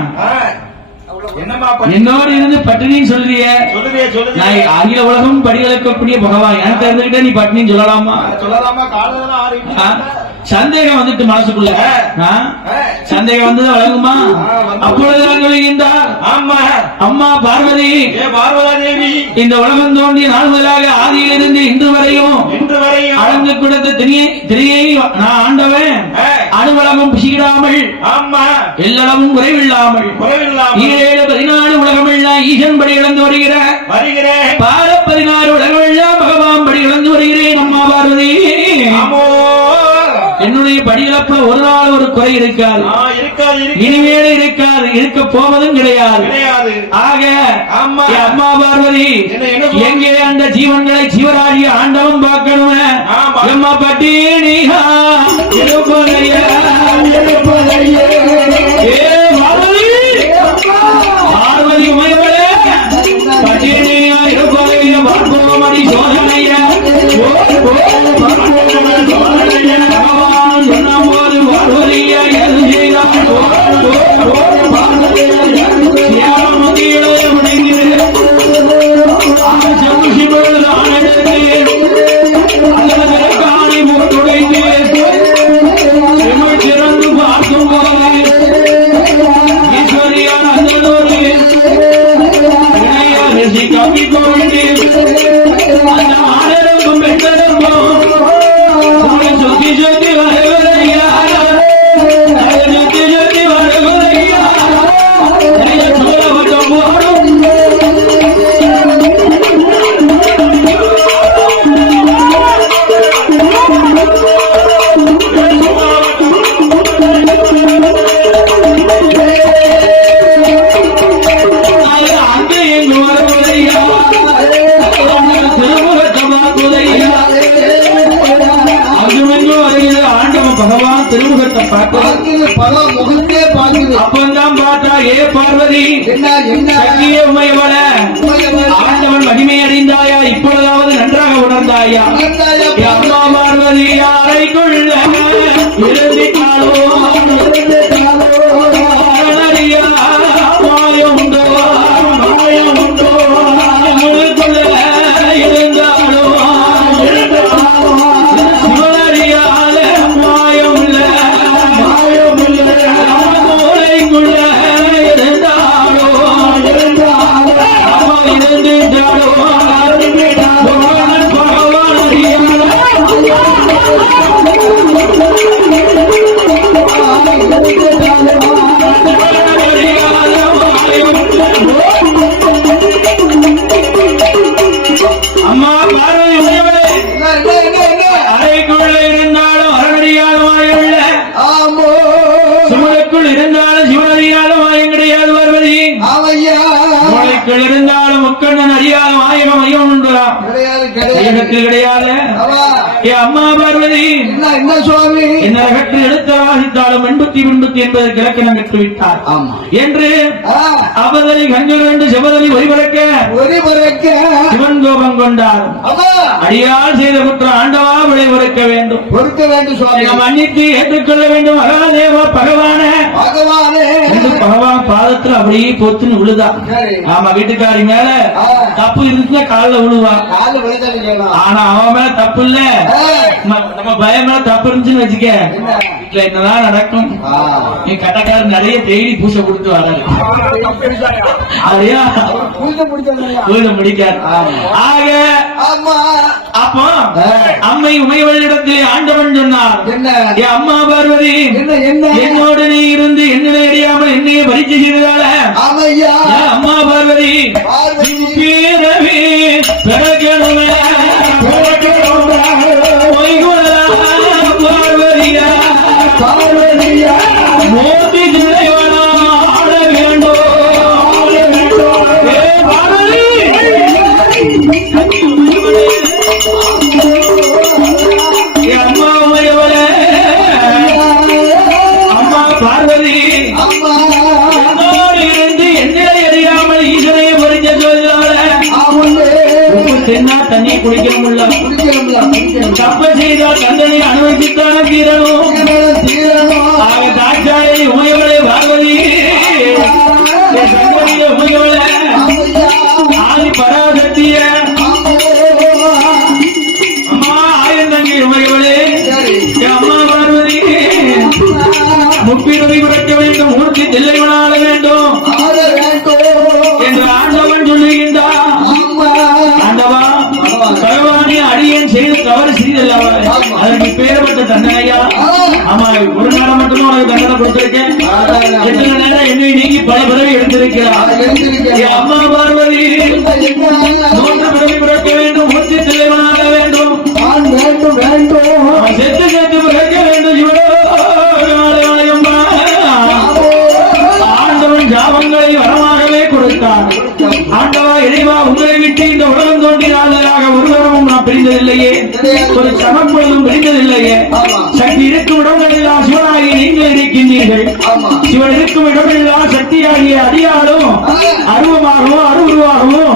என்னோடு இருந்து பட்டினின்னு சொல்றிய? நான் அகில உலகம் படிகளுக்கக்கூடிய பகவான் எனக்கு இருந்துகிட்டே நீ பட்டினின்னு சொல்லலாமா? சந்தேகம் வந்துட்டு மனசுக்குள்ள சந்தேகம் வந்து வழங்குமா? அப்பொழுதுதான் சொல்கின்றார், அம்மா பார்வதி இந்த உலகம் தோன்றிய நாள் முதலாக ஆதியிலிருந்து இன்று வரையும் அளந்து கொடுத்த திரியை நான் ஆண்டவன் அணுவளமும் பிசிக்கிடாமல் எல்லளவும் குறைவில்லாமல் 14 உலகமெல்லாம் ஈசன் படி இழந்து வருகிறேன். 16 உலகமெல்லாம் பகவான் படி இழந்து வருகிறேன். அம்மா பார்வதி என்னுடைய படியிழப்புல ஒரு நாள் ஒரு குறை இருக்காது, இனிமேல் இருக்காது, இருக்க போவதும் கிடையாது. ஆக அம்மா பார்வதி எங்கே அந்த ஜீவன்களை ஜீவராஜி ஆண்டவன் பார்க்கணும். அம்மா பட்டினி பார்வதி உமையவளே திருமுகத்தை பார்க்குது, பல முகத்தே பார்க்குது. அப்பந்தான் பார்த்தா ஏ பார்வதி என்ன சக்கிய உமையவள ஆண்டவன் மகிமை அறிந்தாயா, இப்பொழுதாவது நன்றாக உணர்ந்தாயா? அம்மா பார்வதி அறைக்குள்ள இருந்திட்டாலோ மாயம் உண்டோ உங்களுக்குள்ள இருந்தாலோ சிவனறியால மாயம் இல்ல மூளைக்குள்ள இருந்தாலோ அம்மா இருந்துட்டாலோ பகவான் அறியாத அம்மா பார்வதி உடையவளே, அறைக்குள்ள இருந்தாலும் அரணடியாத மாயம் இல்ல, சுமலுக்குள் இருந்தாலும் சிவனறியாத மாயம் கிடையாது பார்வதி. மூளைக்குள் இருந்தாலும் முக்கண்ணன் அறியாத மாயம் மையம் உண்டா கையகத்தில் கிடையாது. ஏ அம்மா பார்வதி என்ன சுவாமி என்ன அகற்றில் எடுத்த வாசித்தாலும் எண்பத்தி என்பதற்கு இலக்கணம் பெற்றுவிட்டார் என்று அவதலி கண்கள் கண்டு செவதலி ஒளிபரக்க சிவன் கோபம் கொண்டார். அடியால் செய்த குற்றம் ஆண்டவா விளை பொறுக்க வேண்டும், பொறுக்க வேண்டும் சுவாமி, மன்னித்து ஏற்றுக்கொள்ள வேண்டும். மகாதேவ பகவானே பகவான் பாதத்துல அப்படியே பொத்துன்னு விழுதா. ஆமா, வீட்டுக்காரி மேல தப்பு இருந்துச்சுன்னா காலில் விழுவா. ஆனா அவன் மேல தப்பு இல்ல, நம்ம பயம் மேல தப்பு இருந்துச்சுன்னு வச்சுக்க, வீட்டுல என்னதான் நடக்கும். நீ கட்டக்காரர் நிறைய தேடி பூசை கொடுத்து வராது பூஜை முடிக்காது. ஆக அப்போ அம்மை உமைவளிடத்திலே ஆண்டவன் சொன்னார், அம்மா பார்வதி என்னோடு நீ இருந்து என்னை அறியாமல் என்னையே பரிச்சை செய்ததால அம்மா பார்வதி பிறவி பிறக்கணுமே பார்வதியா மோதி ஜெயவனா ஆட வேண்டும். அம்மா உமையவளே, அம்மா பார்வதி இருந்து என்னை அறியாமல் ஈஸ்வரையை பறிச்ச சொல்ல தென்னா தண்ணியை குடிக்க முடியல, தப்ப செய்தால் தண்டனை அனுபவித்தான தீரணும். ஆக தாட்சாயை உமையவளே பார்வதி சங்கரிய உமையவள ஆதி பராசக்திய அம்மா ஆயந்தங்கை உமையவளே அம்மா பார்வதி முப்பிரதி குறைக்க வேண்டும், மூர்த்தி தில்லைவனால வேண்டும் என்று ஆண்டவன் சொல்லுகின்றார். ஆண்டவா பகவானே அடியேன் செய்து தவறு செய்தல்லவா, அதற்கு பேரப்பட்ட தண்டனையா? ஆமா, ஒரு நேரம் மட்டும் உனக்கு தண்டனை கொடுத்திருக்கேன், எத்தனை நேரம் என்னை நீங்கி பல பிறவி எடுத்திருக்கிறார். அம்மா பார்வதி மூன்று பிறவி பிறக்க வேண்டும், மூர்த்தி தலைவனாக வேண்டும், செத்து செத்து பிறக்க வேண்டும். ஆண்டவன் ஜாபங்களை வரமாகவே கொடுத்தார். ஆண்டவா இறைவா, உங்களை விட்டு இந்த உலகம் தோன்றினார்களாக ஒரு தரமும் நான் பிரிந்ததில்லையே, ஒரு சமப்பொழுதும் பிரிந்ததில்லையே. சக்தி இருக்கும் இடங்களெல்லாம் சிவனாகி நீங்கள் இருக்கின்றீர்கள், சிவன் இருக்கும் இடங்களெல்லாம் சக்தியாகிய அடியாலும் அருவமாகவும் அருவுருவாகவும்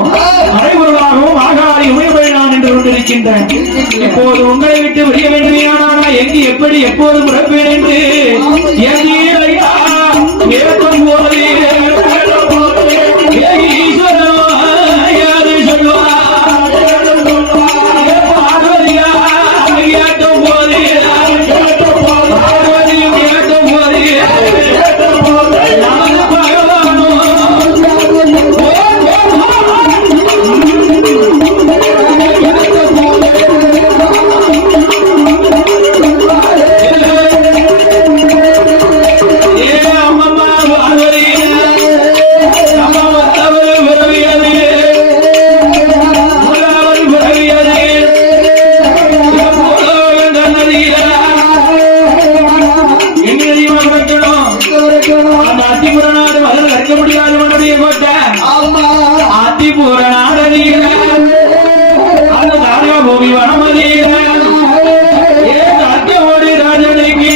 மறைவுருவாகவும் ஆகாரி உமையவள் நான் என்று கொண்டிருக்கின்றேன். இப்போது உங்களை விட்டு வெளிய வேண்டுமையானா எங்கு எப்படி எப்போது பிறப்பேன் என்று ஏற்கும் போது பூமி வனமதியே ராஜனுக்கு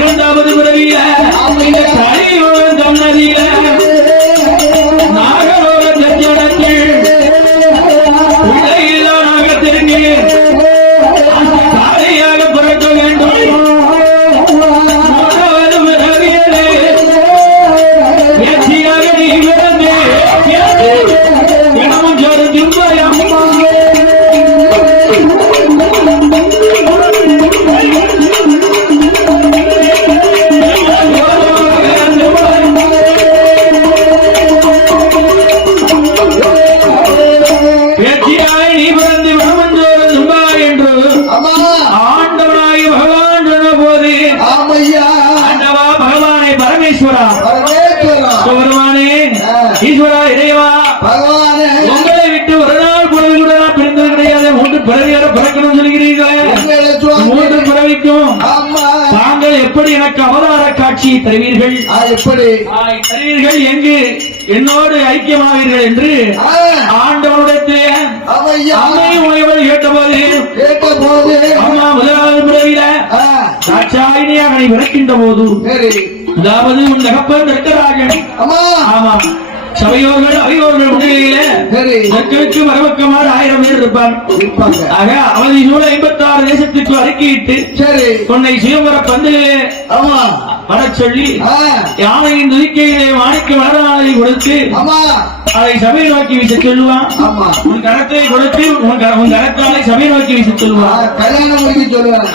இரண்டாவது பிறவியில இந்த கலியுகம் சொன்னதில நாகலோக தஞ்சனத்தில் பிள்ளையில்லா நாகத்திற்கு அந்த காலையாக பிறக்க வேண்டும். மூன்றாவது பிறவியிலே பேச்சியாக நீ பிறந்து தினமும் ஒரு துன்பயம் ஈஸ்வரா இறைவா உங்களை விட்டு ஒரு நாள் பொழுது கூட நான் பிரிந்தது கிடையாது. மூன்று பிறவியார பிறக்கணும் சொல்கிறீர்களே, மூன்று பிறவிக்கும் தாங்கள் எப்படி எனக்கு அவதார காட்சி தருவீர்கள்? எப்படி தருவீர்கள்? எங்கு என்னோடு ஐக்கியமாவீர்கள் என்று ஆண்டவனுடைய அம்மை உழைவள் கேட்டபோது அம்மா முதலாவது பிறவியில சாட்சாயினியாக பிறக்கின்ற போது, அதாவது உன் தகப்பன் தர்க்கராஜன் ஆமா சபையோர்கள் அவையோர்கள் முன்னிலையில மக்களுக்கு மரபக்கமாக 1000 பேர் இருப்பாங்க. ஆக அவதி 156 தேசத்துக்கு அறிக்கையிட்டு உன்னை சுயம்பர பந்திலே வர சொல்லி யானையின் துதிக்கையிலே மாணிக்க மலராலை கொடுத்து அதை சபை நோக்கி வீச சொல்லுவான். உன் கரத்தை கொடுத்து உன் கரத்தாலை சபை நோக்கி வீச சொல்லுவான்.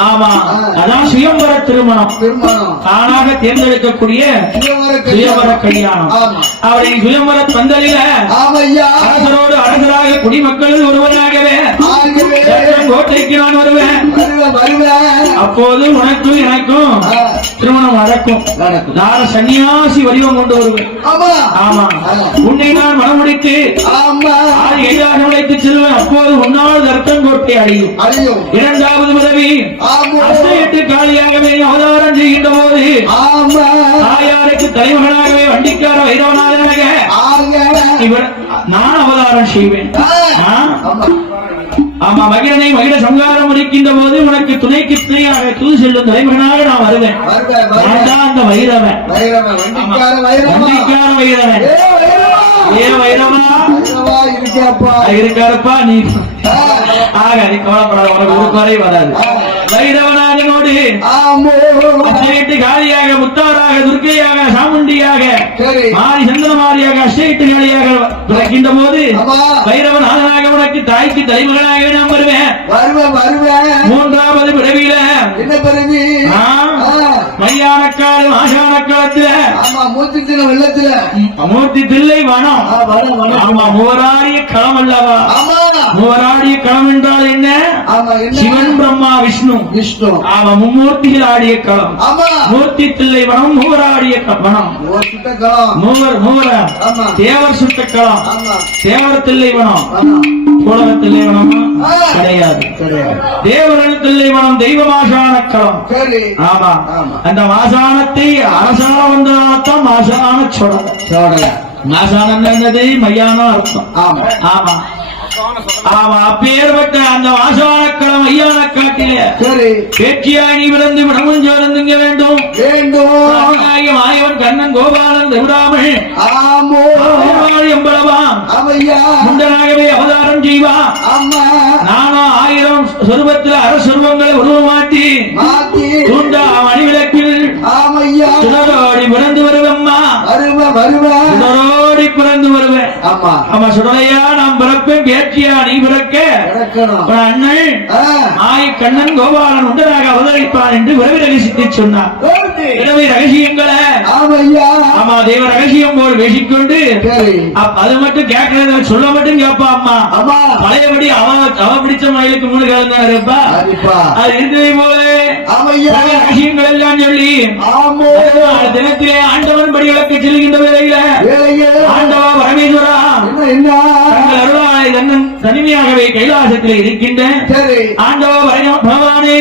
ஆமா, அதான் சுயம்பர திருமணம். தானாக தேர்ந்தெடுக்கக்கூடிய சுயம்பர கல்யாணம். அவரை சுயம்பர பந்தலில அரசரோடு அரசராக குடிமக்களில் ஒருவராகவே கோட்டைக்கு நான் வருவேன். அப்போது உனக்கும் எனக்கும் திருமணம் நடக்கும். நான் சன்னியாசி வடிவம் கொண்டு வருவேன். ஆமா, உன்னை நான் மனம் முடித்து 6 உழைத்து செல்வேன். அப்போது உன்னால் தர்க்கம் கோட்டை அழியும். இரண்டாவது பிறவி 8 காலியாகவே அவதாரம் செய்கின்ற போது தாயாருக்கு தலைமகனாகவே வண்டிக்கார வைரவநாதனாக நான் அவதாரம் செய்வேன். ஆமா, மகிழனை மகிழ சங்காரம் இருக்கின்ற போது உனக்கு துணைக்கு துணையாக தூது செல்லும் தலைமகனாக நான் வருவேன். அந்த வைரவன் வண்டிக்கார வைரவன். ஏ வைரவா இருக்காரப்பா நீ. ஆக நீ கவலைப்படாத, உனக்கு ஒரு குறை வராது. வைரவநாதனோடு 8 காலியாக முத்தாராக துர்க்கையாக சாமுண்டியாக மாறி சந்திரமாரியாக 8 காலியாக பிறக்கின்ற போது வைரவநாதனாக உனக்கு தாய்க்கு தலைமகனாக நான் வருவேன். மூன்றாவது பிறவியில மையானக்காடு மாசானக்காலத்துல மூர்த்தி தில்லை வனம். ஆமா, மூவராடிய களம் அல்லவா? மூவராடிய களம் என்றால் என்ன? சிவன் பிரம்மா விஷ்ணு. ஆமா, மும்மூர்த்திகள் ஆடிய களம். மூர்த்தி தில்லை வனம், மூவராடிய வனம். மூவர் தேவர் சுட்ட களம். தேவர் தில்லை வனம், புலக தில்லை வனம் கிடையாது. தேவர்கள் தில்லை வனம் தெய்வ மாசான களம். ஆமா, அந்த மாசானத்தை அரசாண வந்ததான் மாசான சோழ. மாசானம் என்னது? மையான அர்த்தம். ஆமா ஆமா, அப்பேற்பட்ட அந்த வாசவானக்களம் ஐயான காட்டில பேச்சியாய் நீ பிறந்து விடமும் சோர்ந்துங்க வேண்டும். மாயவன் கண்ணன் கோபாலன் தேவராமல் எம்பளவா முண்டனாகவே அவதாரம் செய்வா. நானா 1000 சொருபத்தில் அரசுருவங்களை உருவமாட்டி தூண்டா மணிவிளக்கில் சுடரோடி பிறந்து வருவம்மா. சுடரோடி பிறந்து வருவேன். ஆமா, சுடலையா நாம் பிறப்பேன், பேச்சியா நீ பிறக்க அண்ணன் ஆய் கண்ணன் கோபாலன் உண்டனாக அவதரிப்பான் என்று விரவி ரகசியத்தை சொன்னார். விரவி ரகசியங்களை ஆமா தேவ ரகசியம் போல் பேசிக்கொண்டு அது மட்டும் கேட்கறத சொல்ல மட்டும் கேட்பா. அம்மா பழையபடி அவ பிடிச்ச மயிலுக்கு 3 காலம் தான் இருப்பா. அது இருந்ததை போல ரகசியங்கள் எல்லாம் சொல்லி தினத்திலே ஆண்டவன் படி விளக்க செல்கின்ற வேளையில ஆண்டவா பரமேஸ்வரா தங்கள் அருளாலை தன்னன் தனிமையாகவே கைலாசத்தில் இருக்கின்ற ஆண்டவா பகவானே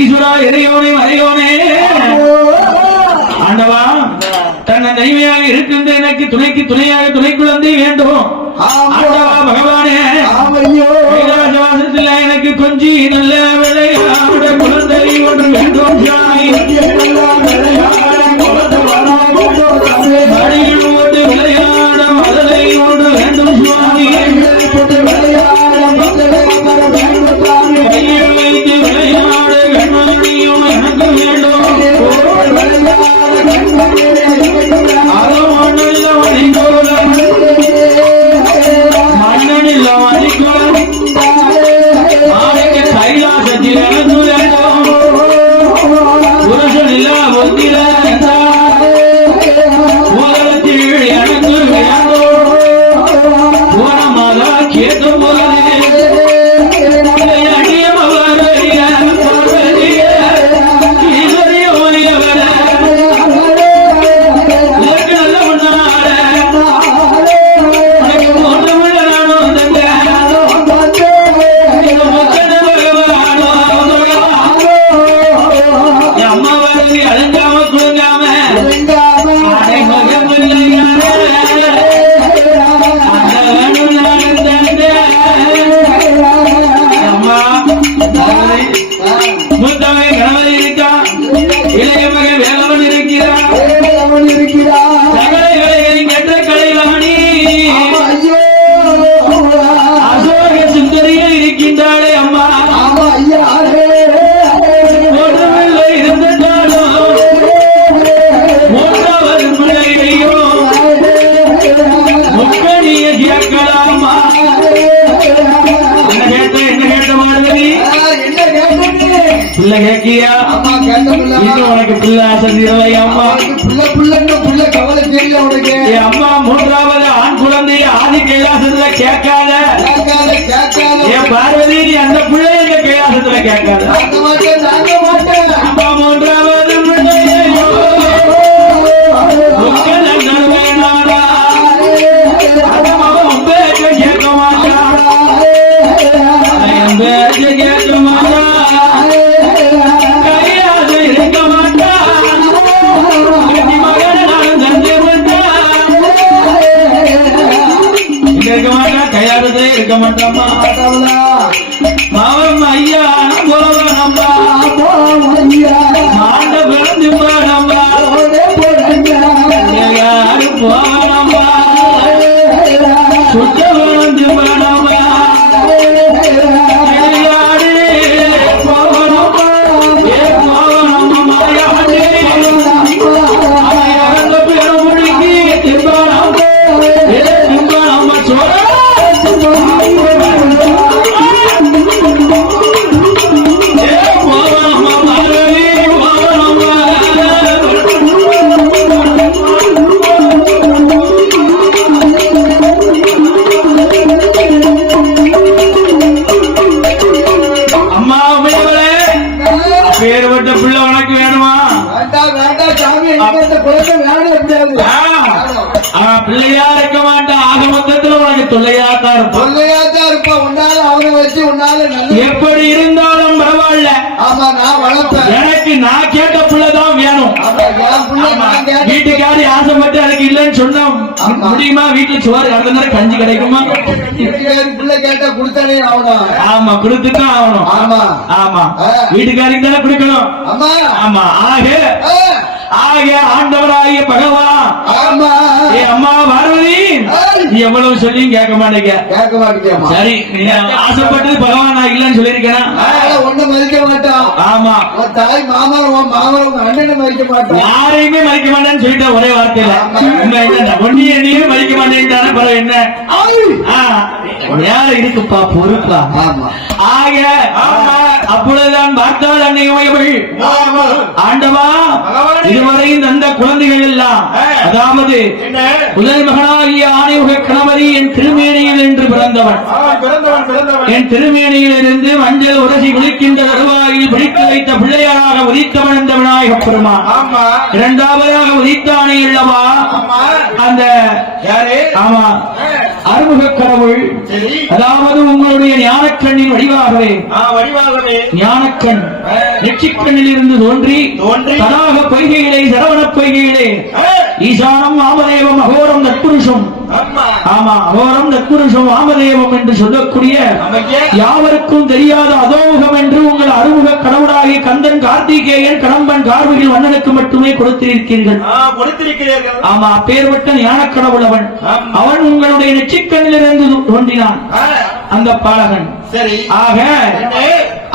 ஈஸ்வரா இறையோனே மறையோனே ஆண்டவா தன்னை தனிமையாக இருக்கின்ற எனக்கு துணைக்கு துணையாக துணை குழந்தை வேண்டும். ஆண்டவா பகவானே கைலாசவாசத்தில் எனக்கு கொஞ்சி நல்ல விளையாட குழந்தை ஒன்று வேண்டும். சாமி மடியில் போட்டு விளையாட மதலை ஒன்று வேண்டும் சுவாமி கையில் வைத்து விளையாட கண்மணியும் எனக்கு வேண்டும் அது மண்ணில் வலிக்கோல மண்ணில் வலிக்கோல மாலைக்கு கைலாசத்தில் எனக்கு வேண்டும் புருஷன் இல்ல ஒத்திர உலகத்தில் எனக்கு வேண்டும் போனமாதா கேட்டும் போது உனக்கு பிள்ளை ஆசை அம்மா புள்ள கவலை தெரியல உனக்கு அம்மா மூன்றாவது ஆண் குழந்தைய ஆதி கைலாசத்துல கேட்காத என் பார்வதி நீ அந்த பிள்ளை எங்க கைலாசத்துல கேட்காத அம்மா மூன்றாவது கேட்க மாட்டான் கேட்க மாட்டான் கையாடுதே இருக்க மாட்டாமா மாவம் ஐயா போனம்பா மாண்ட பிறந்து போனம்பா யாரு போனம்பா சுட்ட பிறந்து போனம்பா கையாடு போனம்பா ஏ போனம்பா மாயாடி அவன் பேர முடிக்கி திம்பானம்பா ஏ திம்பானம்பா சோழ பேர்பட்ட பிள்ளை உனக்கு வேணுமா பிள்ளையா இருக்க மாட்டான் ஆக மொத்தத்துல உனக்கு தொல்லையாத்தான் இருப்பான் உன்னால அவனை வச்சு உன்னால எப்படி இருந்தாலும் பரவாயில்ல நான் வளர்ப்பேன் எனக்கு நான் கேட்ட பிள்ளைதான் வேணும் வீட்டுக்காரி ஆசைப்பட்டு எனக்கு இல்லைன்னு சொன்னோம் முடியுமா வீட்டுல சோறு அடுத்த நேரம் கஞ்சி கிடைக்குமா பிள்ளை கேட்டா கொடுத்தனே ஆகணும் ஆமா கொடுத்துதான் ஆகணும் ஆமா ஆமா வீட்டுக்காரிக்கு தானே கொடுக்கணும் ஆமா ஆக ஆண்டவராகிய பகவான் அம்மா பார்வதி நீ எவ்வளவு சொல்லியும் கேட்க மாட்டேங்க சரி நீ ஆசைப்பட்டது பகவான் நான் இல்லன்னு சொல்லிருக்கேன் ஒண்ணு மதிக்க மாட்டான் ஆமா தாய் மாமரம் அண்ணனை மதிக்க மாட்டான் யாரையுமே மதிக்க மாட்டேன்னு சொல்லிட்ட ஒரே வார்த்தையில ஒன்னியே மதிக்க மாட்டேன்னு பரவாயில்ல என்ன யாரு இருக்குப்பா பொறுப்பா ஆக அப்பொழுதுதான் பார்த்தால் அன்னையவள் ஆண்டவா இதுவரையும் தந்த குழந்தைகள் எல்லாம் அதாவது முதல் மகனாகிய ஆணையுக கணவரி என் திருமேனியில் என்று பிறந்தவன் என் திருமேனியில் இருந்து மஞ்சள் உரசி குளிக்கின்ற வருவாயில் பிடித்து வைத்த பிள்ளையாராக உதித்தவன் இந்த விநாயகப் பெருமான் இரண்டாவதாக உதித்தானே அல்லவா அந்த ஆமா அறுமுக கடவுள் அதாவது உங்களுடைய ஞானக்கண்ணின் வடிவாகவே ஞானக்கண் நெற்றிக்கண்ணில் இருந்து தோன்றி தடாக பொய்கையிலே சரவண பொய்கையிலே ஈசானம் வாமதேவம் அகோரம் தற்புருஷ தத்புருஷம். ஆமா ஆமா, அகோரம் தத்புருஷம் வாமதேவம் என்று சொல்லக்கூடிய நமக்கு யாவருக்கும் தெரியாத அதோமுகம் என்று உங்கள் அறுமுக கடவுளாகி கந்தன் கார்த்திகேயன் கடம்பன் கார்வகில் வண்ணனுக்கு மட்டுமே கொடுத்திருக்கிறீர்கள். கொடுத்திருக்கிறீர்கள். ஆமா, பேர்பட்ட ஞான கடவுள் அவன். அவன் உங்களுடைய நெற்றிக்கண்ணிலிருந்து தோன்றினான் அந்த பாலகன். சரி, ஆக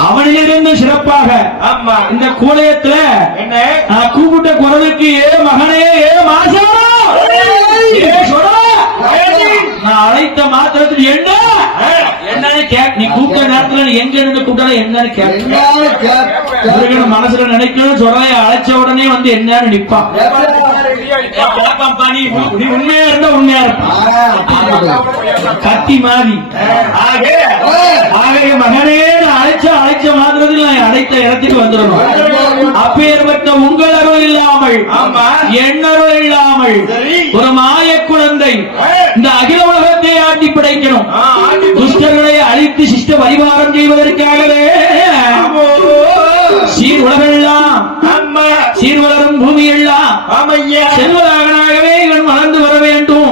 அவனிலிருந்து சிறப்பாக ஆமா இந்த கூலயத்துல என்ன நான் கூப்பிட்ட குரலுக்கு ஏ மகனே, ஏ மாசா, ஏ சொடா, நான் அழைத்த மாத்திரத்தில் என்ன என்னன்னு கேட்க, நீ கூப்பிட்ட நேரத்துல நீ எங்க இருந்து கூப்பிட்டாலும் என்னன்னு கேட்க மனசுல நினைக்கணும். சொல்றைய அழைச்ச உடனே வந்து என்னன்னு நிப்பான். நீ உண்மையா இருந்தா உண்மையா இருப்பான், கத்தி மாறி. ஆக மகனே, அழைச்ச மாத்திரத்தில் நான் அழைத்த இடத்துக்கு வந்துடணும். அப்பேற்பட்ட உங்கள் அருள் இல்லாமல், என் அருள் இல்லாமல் ஒரு மாய குழந்தை இந்த அகில உலகத்தை ஆட்டி படைக்கணும். துஷ்டர்களை அழித்து சிஷ்ட பரிவாரம் செய்வதற்காகவே சீர் உலகெல்லாம், சீர் வளரும் பூமி எல்லாம் செல்வராகவே இவன் வளர்ந்து வர வேண்டும்.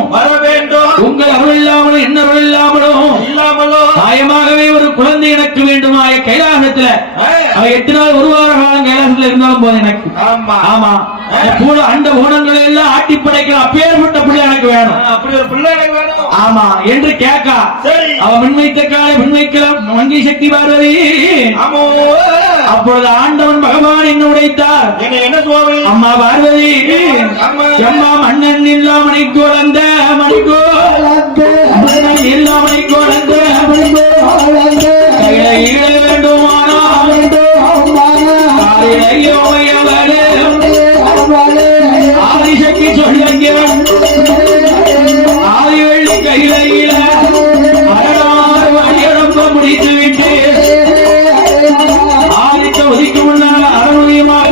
உங்கள் அருள் இல்லாமலும் என்ன அருள் இல்லாமலும் நியாயமாகவே ஒரு குழந்தை எனக்கு வேண்டுமா? கைலாசத்துல அவன் 8 நாள் 1 வார காலம் கைலாசத்துல இருந்தாலும் போது எனக்கு. ஆமா, அந்த ஊனங்களை எல்லாம் ஆட்டி படைக்கிற அப்பேற்பட்ட பிள்ளை எனக்கு வேணும். அப்படி ஒரு பிள்ளை எனக்கு வேணும். ஆமா என்று கேட்கா. அவன் மின்வைத்த காலை மின்வைக்கலாம் வங்கி சக்தி பார்வதி. அப்பொழுது ஆண்டவன் பகவான் என்ன உடைத்தார்? என்ன சுவாமி? அம்மா பார்வதி, அம்மா மன்னன் இல்லாமனை குழந்த மணிக்கோ, மன்னன் இல்லாமனை குழந்த கையில ஈழ வேண்டுமானா ஆதிசக்தி சொல்லுகிறேன். ஆதி வெள்ளி கையில ஈழ அரணாறு வழியெடுப்ப முடித்து விட்டு ஆதித்த ஒதுக்கி முன்னால் அறநூதியமாக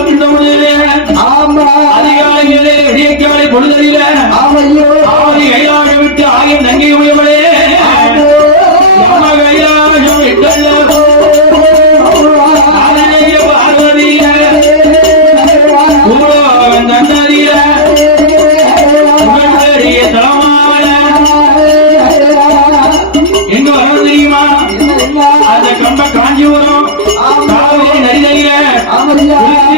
அதிகாலைகளே விடியக்காலை பொழுதலில ஆதி கைலாக விட்டு ஆகிய நங்கை உயவளே கைலாகம் விட்டல்ல பார்வதிய நன்னதிய தளமான எங்க வர தெரியுமா? அந்த கம்ப காஞ்சிபுரம் காவேரி நதியில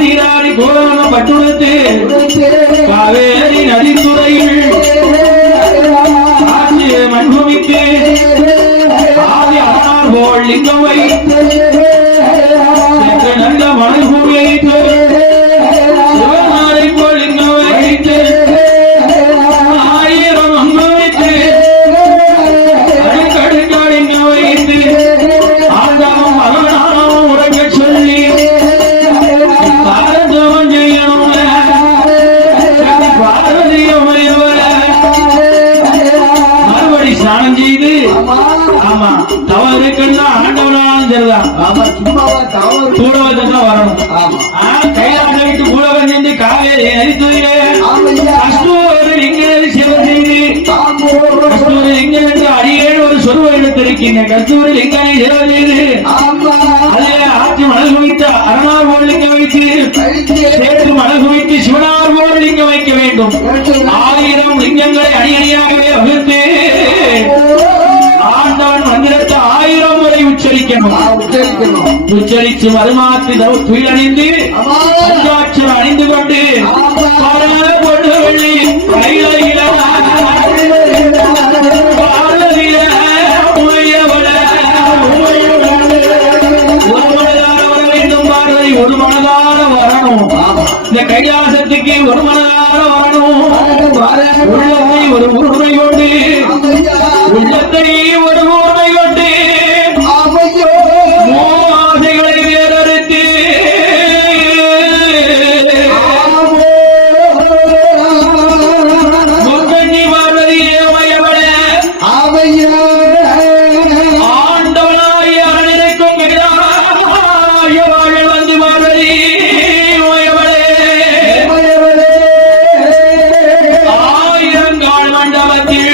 நீராடி கோலம் பட்டுடுத்து காவேரி நதித்துறையில் மண்பூமிக்கு ஆதி அரணார் போல் லிங்கம் வைத்து நல்ல மணல் பூமி வைத்து சிவனாரை போல் லிங்கம் வைத்து 1000 அங்கம் வைத்து அடுக்கடுக்கா லிங்கம் வைத்து ஆண்டவம் மகனாவும் உறங்க சொல்லி பாரதம் செய்யணும் பார்வதியம் மறுபடி ஸ்நானம் செய்து. ஆமா, தவறுக்குன்னா ஆண்டவனாலும் சரிதான். கூடவத்தான் வரணும். கைலாச விட்டு கூடவன் சென்று காவேரி நதித்துறையிலே கஸ்தூரி லிங்க சிவன் செய்து கஸ்தூரி லிங்கம் என்று அடியேன் ஒரு சொருவ எடுத்திருக்கின்றேன். கஸ்தூரி லிங்கனை சிவன் செய்து அதிலே ஆட்சி மணல் குவித்து அரணார் போல் லிங்கம் வைத்து சேர்த்து மணல் குவித்து சிவனார் போல் லிங்கம் வைக்க வேண்டும். 1000 லிங்கங்களை அணியணியாகவே வகுத்து ஆண்டவன் மந்திரத்தை 1000 முறை உச்சரிக்கணும். உச்சரித்து மறுமாற்றி துயிலணிந்து பஞ்சாட்சரம் அணிந்து கொண்டு பொண்ணு வெள்ளி கையில ஒரு மனதான வரணும். இந்த கைலாசத்துக்கு ஒரு மனதான வரணும். உள்ளத்தை ஒரு உரிமையோடு உள்ளத்தை ஒரு உரிமையோடு ஆசைகளை வேறறுத்து முக்கண்ணி பார்வதியே மயவள ஆண்டவனாய் அரணிக்கும் கைலாய வாழல் வந்து பார்வதி மயவளே 1000 கால் மண்டபத்தில்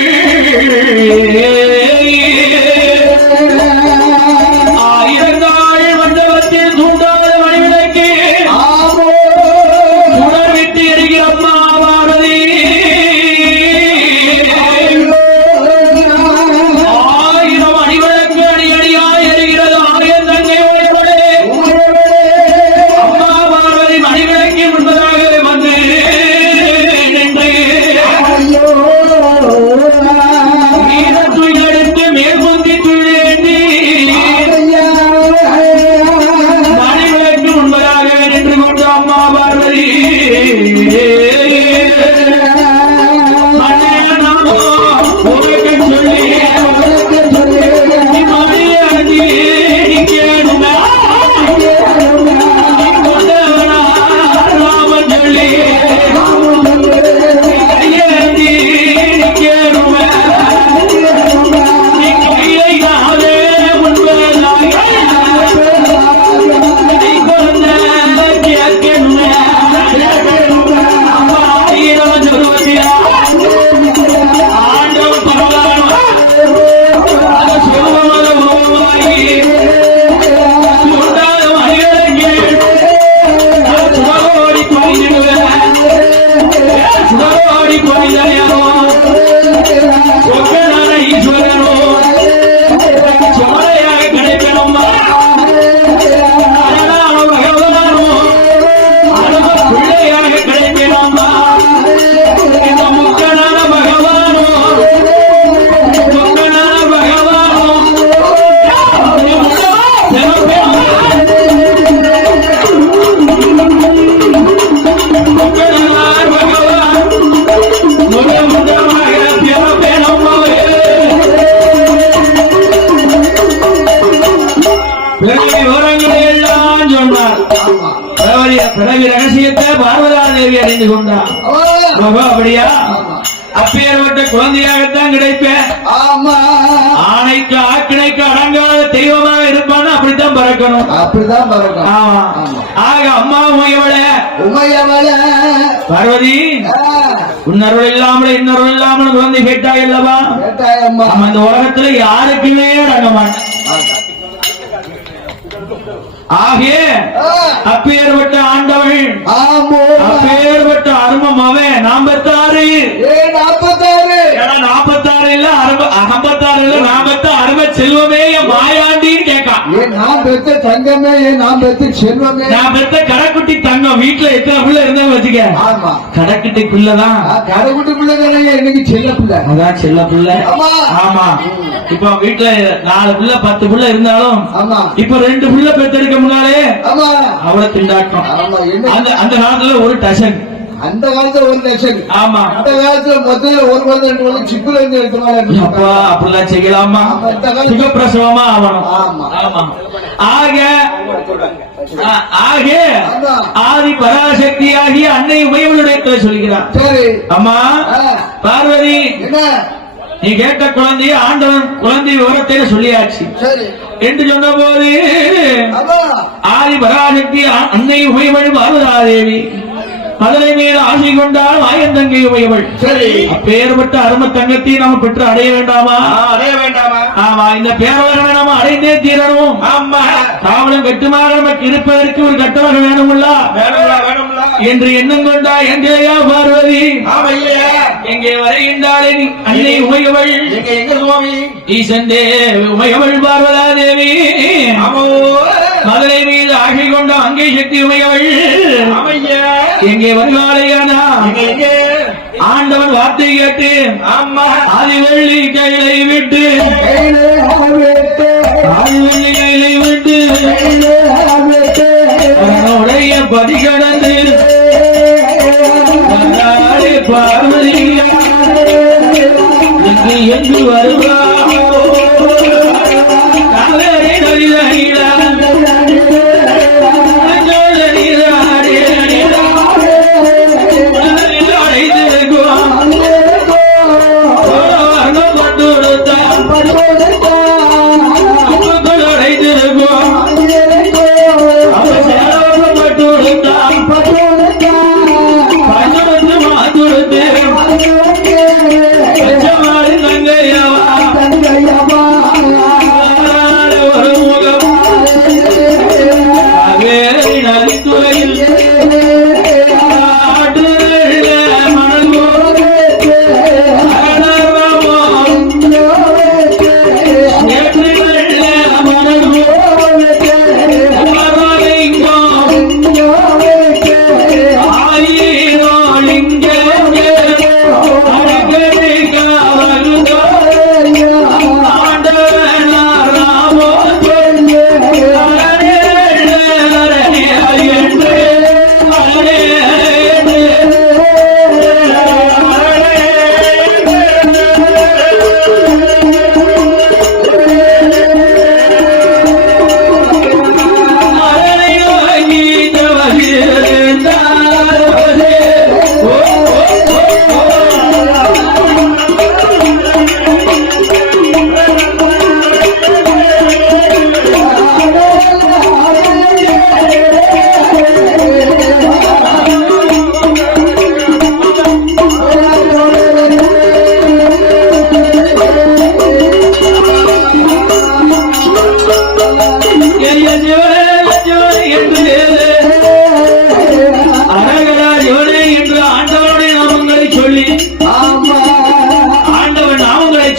தேவி அறிந்து கொண்டார். ஆமா. அப்படியா? ஆமா. அப்பேற்பட்ட குழந்தையாகத்தான் கிடைப்பேன். ஆமா. ஆணைக்கு ஆக்கினைக்கு அடங்காத தெய்வமாக இருப்பான்னு அப்படித்தான் பறக்கணும். அப்படிதான் பறக்கும். ஆமா. ஆக அம்மா உமையவளே உமையவள பார்வதி, உன்னருள் இல்லாமல் இன்னொருள் இல்லாமல் குழந்தை கேட்டாய் அல்லவா? கேட்டாயம்மா. நம்ம இந்த உலகத்துல யாருக்குமே அடங்க மாட்டோம். ஆகிய அப்பேற்பட்ட ஆண்டவள், ஆமோ. அப்பேற்பட்ட அருமம் அவன் 46. 46. 46 இல்ல 56 இல்ல 46 அரும செல்வமே என் மாயாண்டின்னு கேட்கான். நான் பெற்ற தங்கமே, நான் பெற்ற செல்வமே. நான் பெற்ற கடைக்குட்டி தங்கம். வீட்டுல எத்தனை பிள்ளை இருந்தா வச்சுக்க, ஆமா. கடைக்குட்டி பிள்ளைதான். கடைக்குட்டி பிள்ளைங்க இன்னைக்கு செல்ல பிள்ளை. அதான் செல்ல பிள்ளை. ஆமா. ஆமா. இப்ப வீட்டுல 4 பிள்ளை 10 பிள்ளை இருந்தாலும் ஆமா. இப்ப 2 பிள்ளை பெற்றெடுக்க முன்னாலே ஆமா. அவ்வளவு திண்டாட்டம். ஆமா. என்ன அந்த காலத்துல ஒரு டசன். அந்த காலத்துல ஒரு லட்சம். ஆமா. அந்த காலத்துல மொத்தத்துல ஒரு குழந்தை 2 குழந்தை சிக்குல இருந்து எடுத்துனாலும் அப்பா அப்படிலாம் செய்யலாமா? சுகப்பிரசவமா ஆகணும். ஆமா. ஆமா. ஆக ஆதி பராசக்தி ஆகிய அன்னை உமையவளுடைய சொல்கிறார். சரி. அம்மா பார்வதி, என்ன நீ கேட்ட குழந்தைய ஆண்டவன் குழந்தை விவரத்தை சொல்லியாச்சு சரி என்று சொன்ன போது ஆமா. ஆதி பராசக்தி அன்னை உமையவள் பார்வதாதேவி மதுரை மேல் ஆசை கொண்டால் ஆயந்தங்கை உமையவள். சரி. அப்பேற்பட்ட அரும தங்கத்தை நாம பெற்று அடைய வேண்டாமா? அடைய வேண்டாமா? ஆமா. இந்த பேரவர்களை நாம அடைந்தே தீரணும். ஆமா. காவலம் கட்டுமாக நமக்கு இருப்பதற்கு ஒரு கட்டமாக வேணும்ல வேணும்ல என்று எண்ணம் கொண்டா எங்கேயா பார்வதி? ஆமா. இல்லையா? எங்கே வருகின்றாளே நீ அன்னை உமையவள்? எங்க சுவாமி? ஈசந்தே உமையவள் பார்வதா தேவி. ஆமோ. மதுரை மீது ஆகை கொண்ட அங்கே சக்தி உமையவள். ஆமையா. எங்கே வருகிறாளையானா? எங்க ஆண்டவன் வார்த்தை கேட்டு ஆமா. ஆதிவள்ளி கையிலை விட்டு ஆதிவள்ளி கையிலை விட்டு அவனுடைய பதி கடந்து வந்தாளே பார்வதி. எங்கு வருவா காவேரி நதியிலா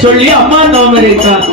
சொல்லி அம்மா தவம் இருக்கார்.